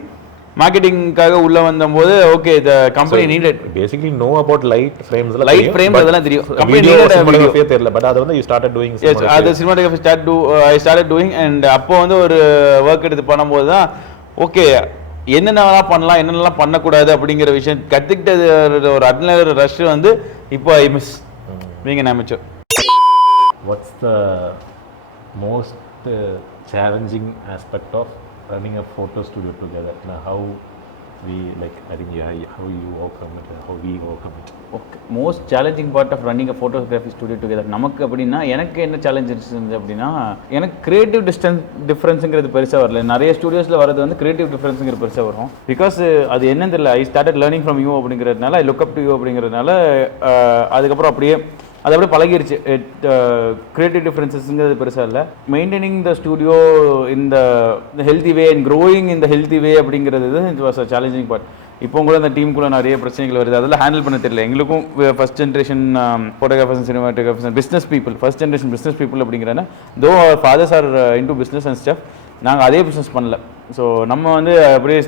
மார்க்கெட்டிங்காக உள்ள வந்தபோது okay the company needed basically know about light frames அதெல்லாம் தெரியும். company needed cinematography தெரியல, but அது you started doing yes அது cinematography I started doing. and அப்போ ஒரு work எடுத்து பண்ணும்போது தான் ஓகே என்னென்னலாம் பண்ணலாம் என்னென்னலாம் பண்ணக்கூடாது அப்படிங்கிற விஷயம் கற்றுக்கிட்டது. ஒரு அட்ரினல் ரஷ் இப்போ I miss being an amateur. What's the most challenging aspect of running a photo studio together? How we like I think how you overcome it, how we overcome it. Okay, most challenging part of running a photography studio together நமக்கு அப்படின்னா எனக்கு என்ன challenges இருந்துச்சு அப்படின்னா எனக்கு creative டிஃபரன்ஸுங்கிறது பெருசாக வரல. நிறைய ஸ்டுடியோஸில் வரது கிரியேட்டிவ் டிஃபரன்ஸுங்கிற பெருசாக வரும். பிகாஸ் அது என்னன்னு தெரியல, I started learning from you அப்படிங்கிறதுனால, I look up to you அப்படிங்கிறதுனால அதுக்கப்புறம் அப்படியே அது அப்படியே பழகிருச்சு. கிரியேட்டிவ் டிஃபரன்சஸ்ங்கிறது பெருசாக இல்லை. மெயின்டைனிங் த ஸ்டுடியோ இந்த ஹெல்தி வே அண்ட் க்ரோயிங் இந்த ஹெல்தி வே அப்படிங்கிறது it was a challenging part. இப்போ கூட அந்த டீமுக்குள்ளே நிறைய பிரச்சனைகள் வருது, அதெல்லாம் ஹேண்டில் பண்ண தெரியல எங்களுக்கும். First generation photographers and cinematographers and business people, first generation business people அப்படிங்கிறனா though our fathers are into business and stuff, நாங்கள் அதே பிஸ்னஸ் பண்ணல. ஸோ நம்ம அப்படியே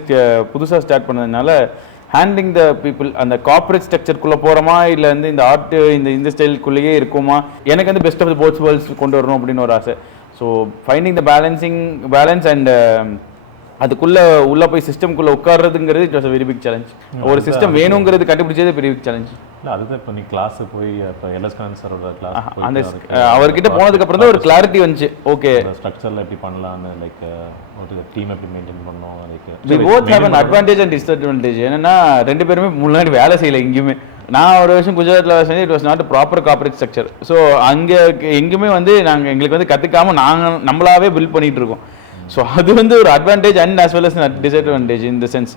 புதுசாக ஸ்டார்ட் பண்ணதுனால ஹேண்ட்லிங் த பீப்புள் அந்த கார்பரேட் ஸ்ட்ரக்சருக்குள்ளே போகிறோமா இல்லை இந்த ஆர்ட் இந்த ஸ்டைலுக்குள்ளேயே இருக்குமா, எனக்கு best of the both worlds கொண்டு வரணும் அப்படின்னு ஒரு ஆசை. So finding the balance and அதுக்குள்ளே உள்ளே போய் சிஸ்டம்குள்ளே உட்கார்றதுங்கிறது it was a very big challenge. ஒரு சிஸ்டம் வேணுங்கிறது கண்டுபிடிச்சதே பெரிய பிக் சேலஞ்ச். இல்லை அதுதான் இப்போ நீ கிளாஸ் போய் இப்போ எல்எஸ்கான் சாரோட கிளாஸ் அந்த அவர்கிட்ட போனதுக்கப்புறம் தான் ஒரு கிளாரிட்டி வந்துச்சு. ஓகே ஸ்ட்ரக்சரில் எப்படி பண்ணலாம்னு, லைக் ஒரு டீம் எப்படி மெயின்டைன் பண்ணணும், like we both have an advantage and disadvantage. என்னன்னா ரெண்டு பேருமே முன்னாடி வேலை செய்யலை எங்கேயுமே. நான் ஒரு வருஷம் குஜராத்தில் வேலை செஞ்சு it was not proper corporate structure. So அங்கே எங்கேயுமே நாங்கள் எங்களுக்கு கற்றுக்காமல் நாங்கள் நம்மளாவே பில்ட் பண்ணிகிட்டு இருக்கோம். ஸோ அது ஒரு advantage and as well as disadvantage in the sense.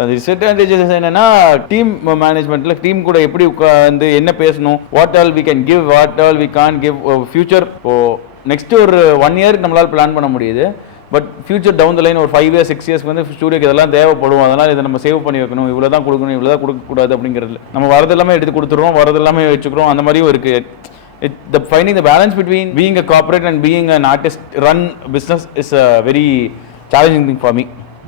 அது டிஸ்அட்வான்டேஜஸ் என்னன்னா டீம் மேனேஜ்மெண்ட்டில் டீம் கூட எப்படி உட்காந்து என்ன பேசணும், what all we can give, what all we can't give. Future next ஒரு 1 year நம்மளால் பிளான் பண்ண முடியுது. But future down the line ஒரு 5 years 6 years ஸ்டூடியோக்கு இதெல்லாம் தேவைப்படும், அதனால் இதை நம்ம சேவ் பண்ணி வைக்கணும், இவ்வளோ தான் கொடுக்கணும், இவ்வளோ தான் கொடுக்கக்கூடாது அப்படிங்கிறது. நம்ம வரது எல்லாமே எடுத்து கொடுத்துருவோம், வரது எல்லாமே வச்சுக்கிறோம், அந்த மாதிரியும் இருக்குது. the finding the balance between being a corporate and being an artist run business is a very challenging thing for me.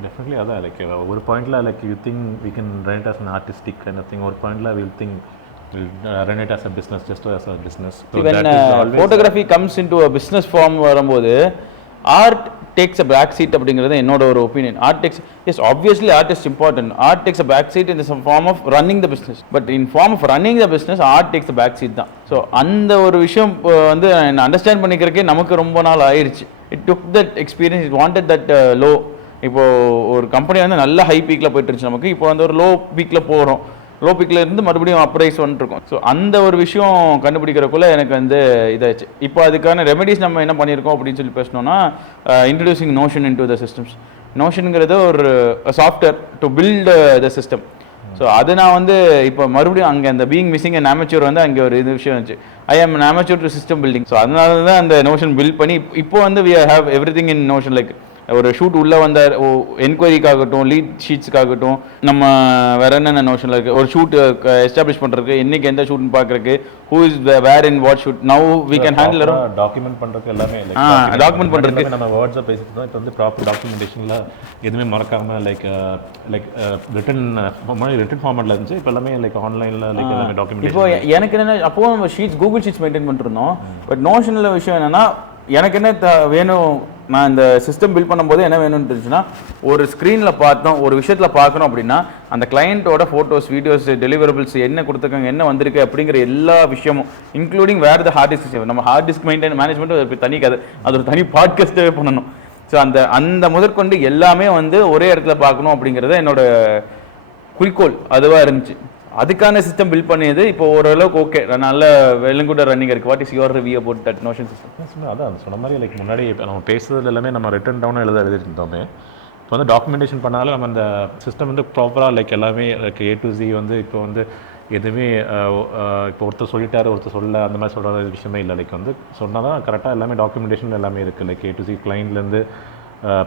Definitely அதான் லைக் ஒரு பாயிண்ட்ல like you think we can run it as an artistic kind of thing. ஒரு பாயிண்ட்ல will think will run it as a business, just as a business. So when photography comes into a business form வரும்போது art takes a back seat அப்படிங்கிறது என்னோட ஒரு opinion. Art takes, yes, obviously art is important. Art takes a back seat in the form of running the business, but in form of running the business art takes the back seat தான். So அந்த ஒரு விஷயம் வந்து understand பண்ணிக்கிறதுக்கே நமக்கு ரொம்ப நாள் ஆயிடுச்சு. It took that experience, it wanted that low. இப்போது ஒரு கம்பெனி வந்து நல்ல ஹை பீக்கில் போயிட்டு இருந்துச்சு, நமக்கு இப்போ வந்து ஒரு லோ பீக்கில் போகிறோம், லோ பீக்கில் இருந்து மறுபடியும் அப்ரைஸ் வந்துருக்கும். ஸோ அந்த ஒரு விஷயம் கண்டுபிடிக்கிறக்குள்ள எனக்கு வந்து இதாச்சு. இப்போ அதுக்கான ரெமெடிஸ் நம்ம என்ன பண்ணியிருக்கோம் அப்படின்னு சொல்லி பேசணும்னா, introducing notion in to the systems. நோஷனுங்கிறது ஒரு software to build the system. So அது நான் வந்து இப்போ மறுபடியும் அங்கே அந்த பீயிங் மிஸ்ஸிங் அண்ட் அமெச்சூர் வந்து அங்கே ஒரு இது விஷயம் இருந்துச்சு. ஐ ஆம் an amateur to system building. So அதனால தான் அந்த நோஷன் பில்ட் பண்ணி இப்போ வந்து we have everything in notion. Like ஒரு ஷூட் உள்ளே வந்த என்கொயரிக்காகட்டும், லீட் ஷீட்ஸுக்காகட்டும், நம்ம வேற என்னென்ன நோஷனில் இருக்குது, ஒரு ஷூட் எஸ்டாப்ளிஷ் பண்ணுறதுக்கு, இன்றைக்கி எந்த ஷூட்னு பார்க்குறதுக்கு, who is where in what shoot, now we can handle document பண்ணுறதுக்கு எல்லாமே டாக்குமெண்ட் பண்ணுறதுக்கு நம்ம வேர்ட்ஸை பேசிட்டு தான் இப்போ வந்து ப்ராப்பர் டாக்குமெண்டேஷனில் எதுவுமே மறக்காமல் லைக் ரிட்டன் ஃபார்மேட்டில் இருந்துச்சு. இப்போ எல்லாமே லைக் ஆன்லைனில் லைக் எல்லாமே டாக்குமெண்ட். இப்போ எனக்கு என்னென்ன அப்போது நம்ம ஷீட்ஸ் கூகுள் ஷீட்ஸ் மெயின்டைன் பண்ணிருந்தோம். பட் நோஷனில் விஷயம் என்னென்னா, எனக்கு என்ன வேணும், நான் இந்த சிஸ்டம் பில்ட் பண்ணும்போது என்ன வேணும்னு இருந்துச்சுன்னா, ஒரு ஸ்க்ரீனில் பார்த்தோம், ஒரு விஷயத்தில் பார்க்கணும் அப்படின்னா அந்த கிளையண்ட்டோட ஃபோட்டோஸ், வீடியோஸ், டெலிவரபிள்ஸ் என்ன கொடுத்துருக்காங்க, என்ன வந்திருக்கு அப்படிங்கிற எல்லா விஷயமும், including where the hard disk. நம்ம ஹார்ட் டிஸ்க் மெயின்டைன் மேனேஜ்மெண்ட் ஒரு தனி கதை, அது ஒரு தனி பாட்காஸ்ட்டே பண்ணணும். ஸோ அந்த முதற்கொண்டு எல்லாமே வந்து ஒரே இடத்துல பார்க்கணும் அப்படிங்கிறது என்னோட குறிக்கோள் அதுவாக இருந்துச்சு. அதுக்கான சிஸ்டம் பில்ட் பண்ணியது இப்போ ஓரளவுக்கு ஓகே, நல்ல வெள்ளங்குட ரன்னிங் இருக்குது. What is your review about that notion system? அதான் சொன்ன மாதிரி லைக் முன்னாடி இப்போ நம்ம பேசுறது எல்லாமே நம்ம ரிட்டன் டவுன் எழுதிருந்தோமே. இப்போ வந்து டாக்குமெண்டேஷன் பண்ணாலும் நம்ம அந்த சிஸ்டம் வந்து ப்ராப்பராக லைக் எல்லாமே லைக் A to Z வந்து இப்போ வந்து எதுவுமே இப்போ ஒருத்தர் சொல்லிட்டாரு ஒருத்தர் சொல்ல அந்த மாதிரி சொல்கிற விஷயமே இல்லை. லைக் வந்து சொன்னால் தான் கரெக்டாக எல்லாமே டாக்குமெண்டேஷன் எல்லாமே இருக்குது. லைக் A to Z கிளைண்ட்லேருந்து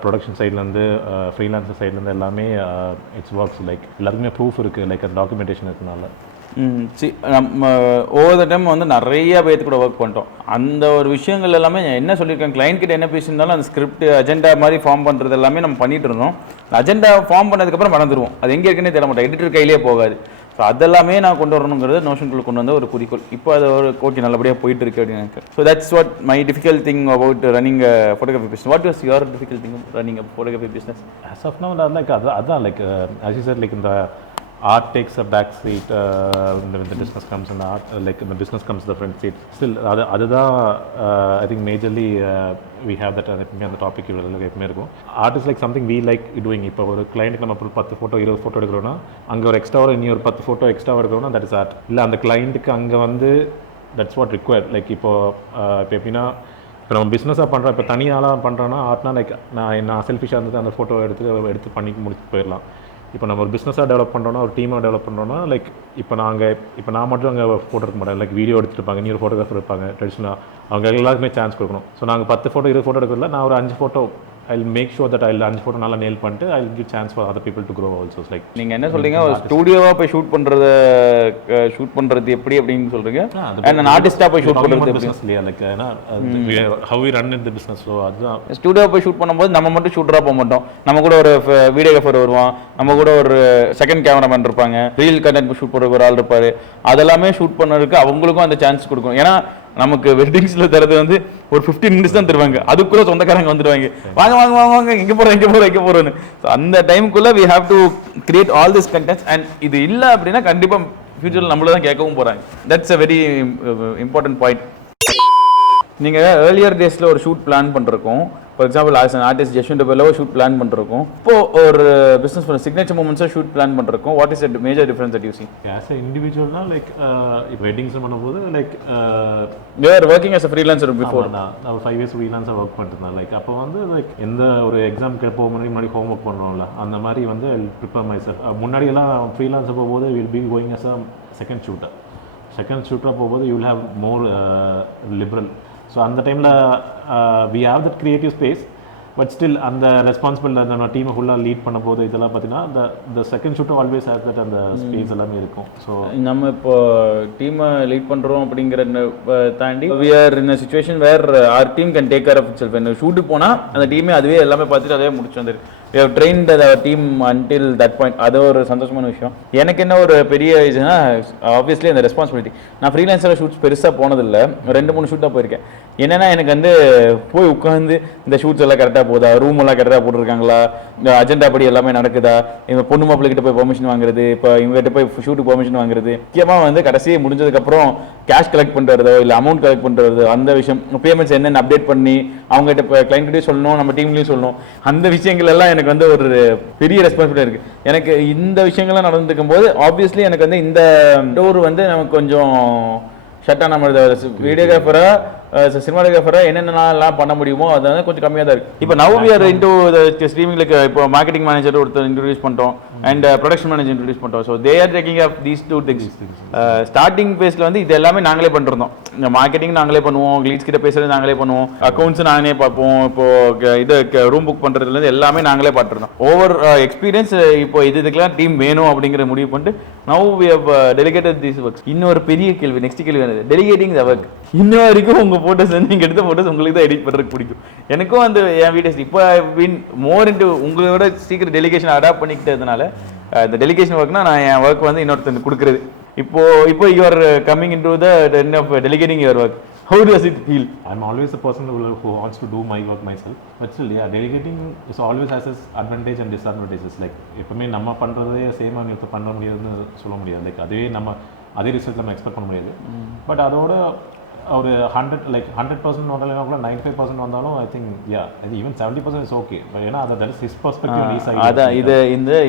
ப்ரொடக்ஷன் சைட்லேருந்து ஃப்ரீலான்சர் சைட்லேருந்து எல்லாமே இட்ஸ் ஒர்க்ஸ். லைக் எல்லாத்துக்குமே ப்ரூஃப் இருக்குது, லைக் அது டாக்குமெண்டேஷன் இருக்கனால. நம்ம ஓவர் த டைம் வந்து நிறைய பேர்த்து கூட ஒர்க் பண்ணிட்டோம். அந்த ஒரு விஷயங்கள் எல்லாமே என்ன சொல்லியிருக்கேன், கிளைண்ட் கிட்ட என்ன பேசியிருந்தாலும் அந்த ஸ்கிரிப்ட் அஜெண்டா மாதிரி ஃபார்ம் பண்ணுறது எல்லாமே நம்ம பண்ணிட்டு இருந்தோம். அஜெண்டா ஃபார்ம் பண்ணதுக்கப்புறம் மறந்துடுவோம், அது எங்கே இருக்குன்னே தெரிய மாட்டோம், எடிட்டர் கையிலே போகாது. ஸோ அதெல்லாமே நான் கொண்டு வரணுங்கிறது நோஷனுக்குள்ள கொண்டு வந்த ஒரு குறிக்கோள். இப்போ அது ஒரு ஓகே நல்லபடியாக போயிட்டு இருக்கு அப்படின்னு எனக்கு. So that's what my difficult thing about running photography business. What was your difficult thing running photography business? As of now like அதான் like as you said like இந்த art takes a back seat when the business comes and art like when the business comes to the front seat. Still அதுதான் I think majorly we have that on the topic எப்பவுமே இருக்கும். Art is like something we like doing. இப்போ ஒரு கிளைண்ட்டுக்கு நம்ம 10 photo 20 photo எடுக்கிறோன்னா அங்கே ஒரு extra இனி ஒரு 10 ஃபோட்டோ எக்ஸ்ட்ரா எடுக்கிறோன்னா தட் இஸ் ஆர்ட். இல்லை அந்த கிளைண்ட்டுக்கு அங்கே வந்து தட்ஸ் வாட் ரிக்வயர்ட். லைக் இப்போ எப்படின்னா, இப்போ நம்ம பிஸ்னஸாக பண்ணுறோம், இப்போ தனியாலாம் பண்ணுறோன்னா ஆர்ட்னா லைக் நான் செல்ஃபிஷாக இருந்தது அந்த ஃபோட்டோ எடுத்து பண்ணி முடிச்சுட்டு போயிடலாம். இப்போ நம்ம ஒரு பிஸ்னஸாக டெவலப் பண்ணுறோன்னா, ஒரு டீமாக டெவலப் பண்ணுறோன்னா, லைக் இப்போ நான் மட்டும் அங்கே ஃபோட்டோ எடுக்க மாட்டேன். லைக் வீடியோ எடுத்துட்டு இருப்பாங்க, இன்னொரு ஃபோட்டோகிராஃபர் இருப்பாங்க, ட்ரெடிஷ்னலாக அவங்க எல்லாருக்குமே சான்ஸ் கொடுக்கணும். ஸோ நாங்கள் 10 ஃபோட்டோ 20 ஃபோட்டோ எடுக்கிறதுல நான் ஒரு 5 photo I'll make sure that I'll 5 photo நல்லா நேல் பண்ணிட்டு I'll give chance for other people to grow also. Like நீங்க என்ன சொல்றீங்க, ஒரு ஸ்டுடியோவா போய் ஷூட் பண்றது எப்படி அப்படின்னு சொல்றீங்க, and an ஆர்டிஸ்டா போய் ஷூட் பண்றது business இல்லையா? Like how we run in the business. So அதுதான் ஸ்டுடியோ போய் ஷூட் பண்ணும்போது நம்ம மட்டும் ஷூட்டரா போக மாட்டோம், நம்ம கூட ஒரு வீடியோகிராஃபர் வருவான், நம்ம கூட ஒரு செகண்ட் கேமராமேன் இருப்பாங்க, ரீல் கண்டென்ட் ஷூட் பண்ணுற ஒரு ஆள் இருப்பாரு. அதெல்லாமே ஷூட் பண்ணுறதுக்கு அவங்களுக்கும் அந்த சான்ஸ் கொடுக்கணும். ஏன்னா நமக்கு வெட்டிங்ஸில் தரது வந்து ஒரு 15 மினிட்ஸ் தான் தருவாங்க, அதுக்குள்ளே சொந்தக்காரங்க வந்துடுவாங்க, வாங்க வாங்க வாங்க வாங்க இங்கே போகிறோன்னு. ஸோ அந்த டைமுக்குள்ளே we have to create all this contents. and இது இல்லை அப்படின்னா கண்டிப்பாக ஃபியூச்சரில் நம்மள தான் கேட்கவும் போகிறாங்க. That's a very important point. நீங்கள் ஏர்லியர் டேஸில் ஒரு ஷூட் பிளான் பண்ணுறக்கும், for example as an artist Jeswin rebello shoot plan பண்ணுறக்கும், இப்போது ஒரு பிஸ்னஸ் பண்ண சிக்னேச்சர் மூமெண்ட்ஸாக ஷூட் பிளான் பண்ணுறக்கும், what is the major difference that you see? As a இண்டிவிஜுவல்னா லைக் இப்போ வெட்டிங்ஸ் பண்ணும்போது like you are working as a freelancer before. நான் ஒரு 5 இயர்ஸ் ஃப்ரீலான்ஸாக ஒர்க் பண்ணிட்டு லைக் அப்போ வந்து லைக் எந்த ஒரு எக்ஸாமுக்கு முன்னாடி ஹோம் ஒர்க் பண்ணுவோம்ல, அந்த மாதிரி வந்து ப்ரிப்பேர் மை செல்ஃப். முன்னாடியெல்லாம் ஃப்ரீலான்ஸாக போகும்போது will be going as a second ஷூட்டராக போகும்போது you will have more liberal. So அந்த டைமில் we have that creative space. But still அந்த ரெஸ்பான்சிபிள் நம்ம டீமை ஃபுல்லாக லீட் பண்ணும்போது இதெல்லாம் பார்த்தீங்கன்னா the second shooter always has that அந்த ஸ்பேஸ் எல்லாமே இருக்கும். ஸோ நம்ம இப்போ டீமை லீட் பண்ணுறோம் அப்படிங்கிற தாண்டி we are in a situation where our team can take care of itself. ஷூட்டுக்கு போனால் அந்த டீமே அதுவே எல்லாமே பார்த்துட்டு அதே முடிச்சு வந்துருக்கு. we have trained our team until that point. அது ஒரு சந்தோஷமான விஷயம். எனக்கு என்ன ஒரு பெரிய இதுனா ஆப்வியஸ்லி அந்த ரெஸ்பான்சிபிலிட்டி. நான் ஃப்ரீலான்ஸில் ஷூட்ஸ் பெருசாக போனதில்லை, 2-3 ஷூட்டாக போயிருக்கேன். என்னென்னா எனக்கு வந்து போய் உட்காந்து இந்த ஷூட்ஸ் எல்லாம் கரெக்டாக போதா, ரூம் எல்லாம் கரெக்டாக போட்டுருக்காங்களா, இந்த அஜெண்டா படி எல்லாமே நடக்குதா, இவங்க பொண்ணு மாப்பிள்ளைகிட்ட போய் பெர்மிஷன் வாங்குறது, இப்போ இவங்ககிட்ட போய் ஷூட்டுக்கு பெர்மிஷன் வாங்குறது, முக்கியமாக வந்து கடைசியே முடிஞ்சதுக்கப்புறம் கேஷ் கலெக்ட் பண்ணுறதோ இல்லை அமௌண்ட் கலெக்ட் பண்ணுறது, அந்த விஷயம் பேமெண்ட்ஸ் என்னென்னு அப்டேட் பண்ணி அவங்ககிட்ட இப்போ கிளைண்ட்கிட்டையும் சொல்லணும், நம்ம டீம்லேயும் சொல்லணும். அந்த விஷயங்கள் எல்லாம் எனக்கு வந்து ஒரு பெரிய ரெஸ்பான்சிபிலிட்டி இருக்குது. எனக்கு இந்த விஷயங்கள்லாம் நடந்துக்கும் போது ஆப்வியஸ்லி எனக்கு வந்து இந்த டோர் வந்து நமக்கு கொஞ்சம் ஷட்டாக நம்ம வீடியோகிராஃபராக சினிமாட்டோகிராஃபராக என்னென்னலாம் பண்ண முடியுமோ அது வந்து கொஞ்சம் கம்மியாக தான் இருக்குது. இப்போ நவ் வி ஆர் இன்டு ஸ்ட்ரீமிங்க்கு இப்போ மார்க்கெட்டிங் மேனேஜர் ஒருத்தர் இன்ட்ரடியூஸ் பண்ணிட்டோம் அண்ட் ப்ரொடக்ஷன் மேனேஜர் இன்ட்ரடியூஸ் பண்ணிட்டோம். So they are taking up these 2 things. Starting பேஸில் வந்து இது எல்லாமே நாங்களே பண்ணிருந்தோம். இந்த மார்க்கெட்டிங் நாங்களே பண்ணுவோம், லீட்ஸ் கிட்ட பேசுறது நாங்களே பண்ணுவோம், அக்கௌண்ட்ஸ் நாங்களே பார்ப்போம், இப்போ இது ரூம் புக் பண்ணுறதுலேருந்து எல்லாமே நாங்களே பார்த்துருந்தோம். ஓவர் எக்ஸ்பீரியன்ஸ் இப்போ இதுக்கெல்லாம் டீம் வேணும் அப்படிங்கிற முடிவு பண்ணிட்டு now we have delegated these works. இன்னொரு பெரிய கேள்வி, நெக்ஸ்ட் கேள்வி என்னது, டெலிகேட்டிங் த ஒர்க். இன்ன வரைக்கும் உங்கள் ஃபோட்டோஸ் வந்து நீங்கள் எடுத்த ஃபோட்டோஸ் உங்களுக்கு தான் எடிட் பண்ணுறதுக்கு பிடிக்கும். எனக்கும் அந்த என் வீடியோஸ் இப்போ பின் மோர் இன்ட்டு உங்களோட சீக்கிரம் டெலிகேஷன் அடாப்ட் பண்ணிக்கிட்டதுனால இந்த டெலிகேஷன் ஒர்க்னா நான் என் ஒர்க் வந்து இன்னொருத்தன் கொடுக்குறது. இப்போ you are coming into the end of delegating your work. How does it feel? I'm always a person who wants to do my work myself. But still, yeah, delegating is always has its advantage and disadvantages. Like, எப்பவுமே நம்ம பண்ணுறதே சேமாக நிறுத்த பண்ண முடியாதுன்னு சொல்ல முடியாது. Like அதுவே நம்ம அதே ரிசல்ட் நம்ம எக்ஸ்பெக்ட் பண்ண முடியாது. பட் அதோட ஒரு 100% வந்தாலும் கூட 95% வந்தாலும் I think even 70% is okay. ஏன்னா அது ஹிஸ் பெர்ஸ்பெக்டிவ். அதான்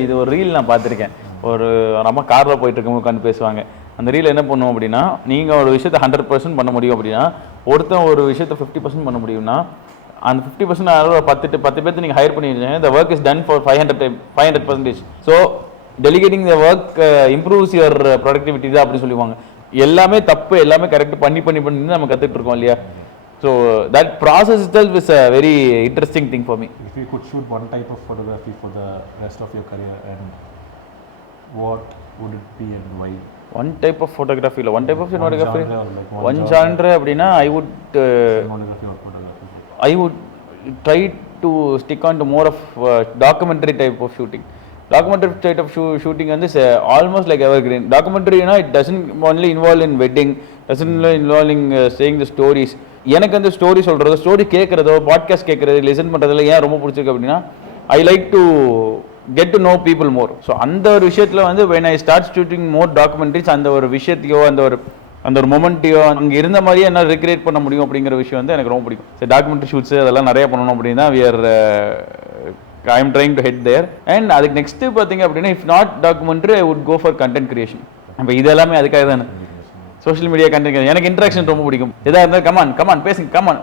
இது ஒரு ரீல் நான் பார்த்துருக்கேன். ஒரு நம்ம காரில் போயிட்டு இருக்கவங்க உட்காந்து பேசுவாங்க. அந்த ரீல் என்ன பண்ணுவோம் அப்படின்னா, நீங்கள் ஒரு விஷயத்தை 100% பண்ண முடியும் அப்படின்னா, ஒருத்தன் ஒரு விஷயத்தை 50% பண்ண முடியும்னா, அந்த 50% 10 பேர்த்து நீங்கள் ஹையர் பண்ணிடுங்க. the work is done for 500%. So delegating the work improves your productivity தான் அப்படி சொல்லுவாங்க. எல்லாமே தப்பு எல்லாமே கரெக்ட் பண்ணி நம்ம கற்றுட்டு இருக்கோம் இல்லையா. So that process itself is a very interesting thing for me. If you could shoot one type of photography for the rest of your career, and what would it be and why? One type of photography இல்லை, one type of cinematography, one genre அப்படின்னா I would try to stick on to more of documentary type of shooting. Documentary type of shooting வந்து almost like evergreen. Documentary it doesn't only involve in wedding, doesn't involve in saying the stories. எனக்கு அந்த story சொல்கிறதோ, story கேட்குறதோ, podcast கேட்குறது, listen பண்ணுறதுல ஏன் ரொம்ப பிடிச்சிருக்கு அப்படின்னா, I like to get to know people more. So அந்த ஒரு விஷயத்தில் வந்து when I start shooting more documentaries, அந்த ஒரு விஷயத்தையோ அந்த ஒரு மொமெண்ட்டையோ அங்கே இருந்த மாதிரியே என்ன ரெக்ரியேட் பண்ண முடியும் அப்படிங்கிற விஷயம் வந்து எனக்கு ரொம்ப பிடிக்கும். ஸோ டாக்குமெண்ட்ரி ஷூட்ஸ் அதெல்லாம் நிறைய பண்ணணும் அப்படின்னா I am trying to head there. And அதுக்கு நெக்ஸ்ட் பார்த்தீங்க அப்படின்னா, if not documentary, I would go for content creation. இப்போ இது எல்லாமே அதுக்காக தானே, சோஷியல் மீடியா கண்டென்ட். எனக்கு இன்ட்ராக்ஷன் ரொம்ப பிடிக்கும். எதாக இருந்தால் கமான் பேசுங்க, கமான்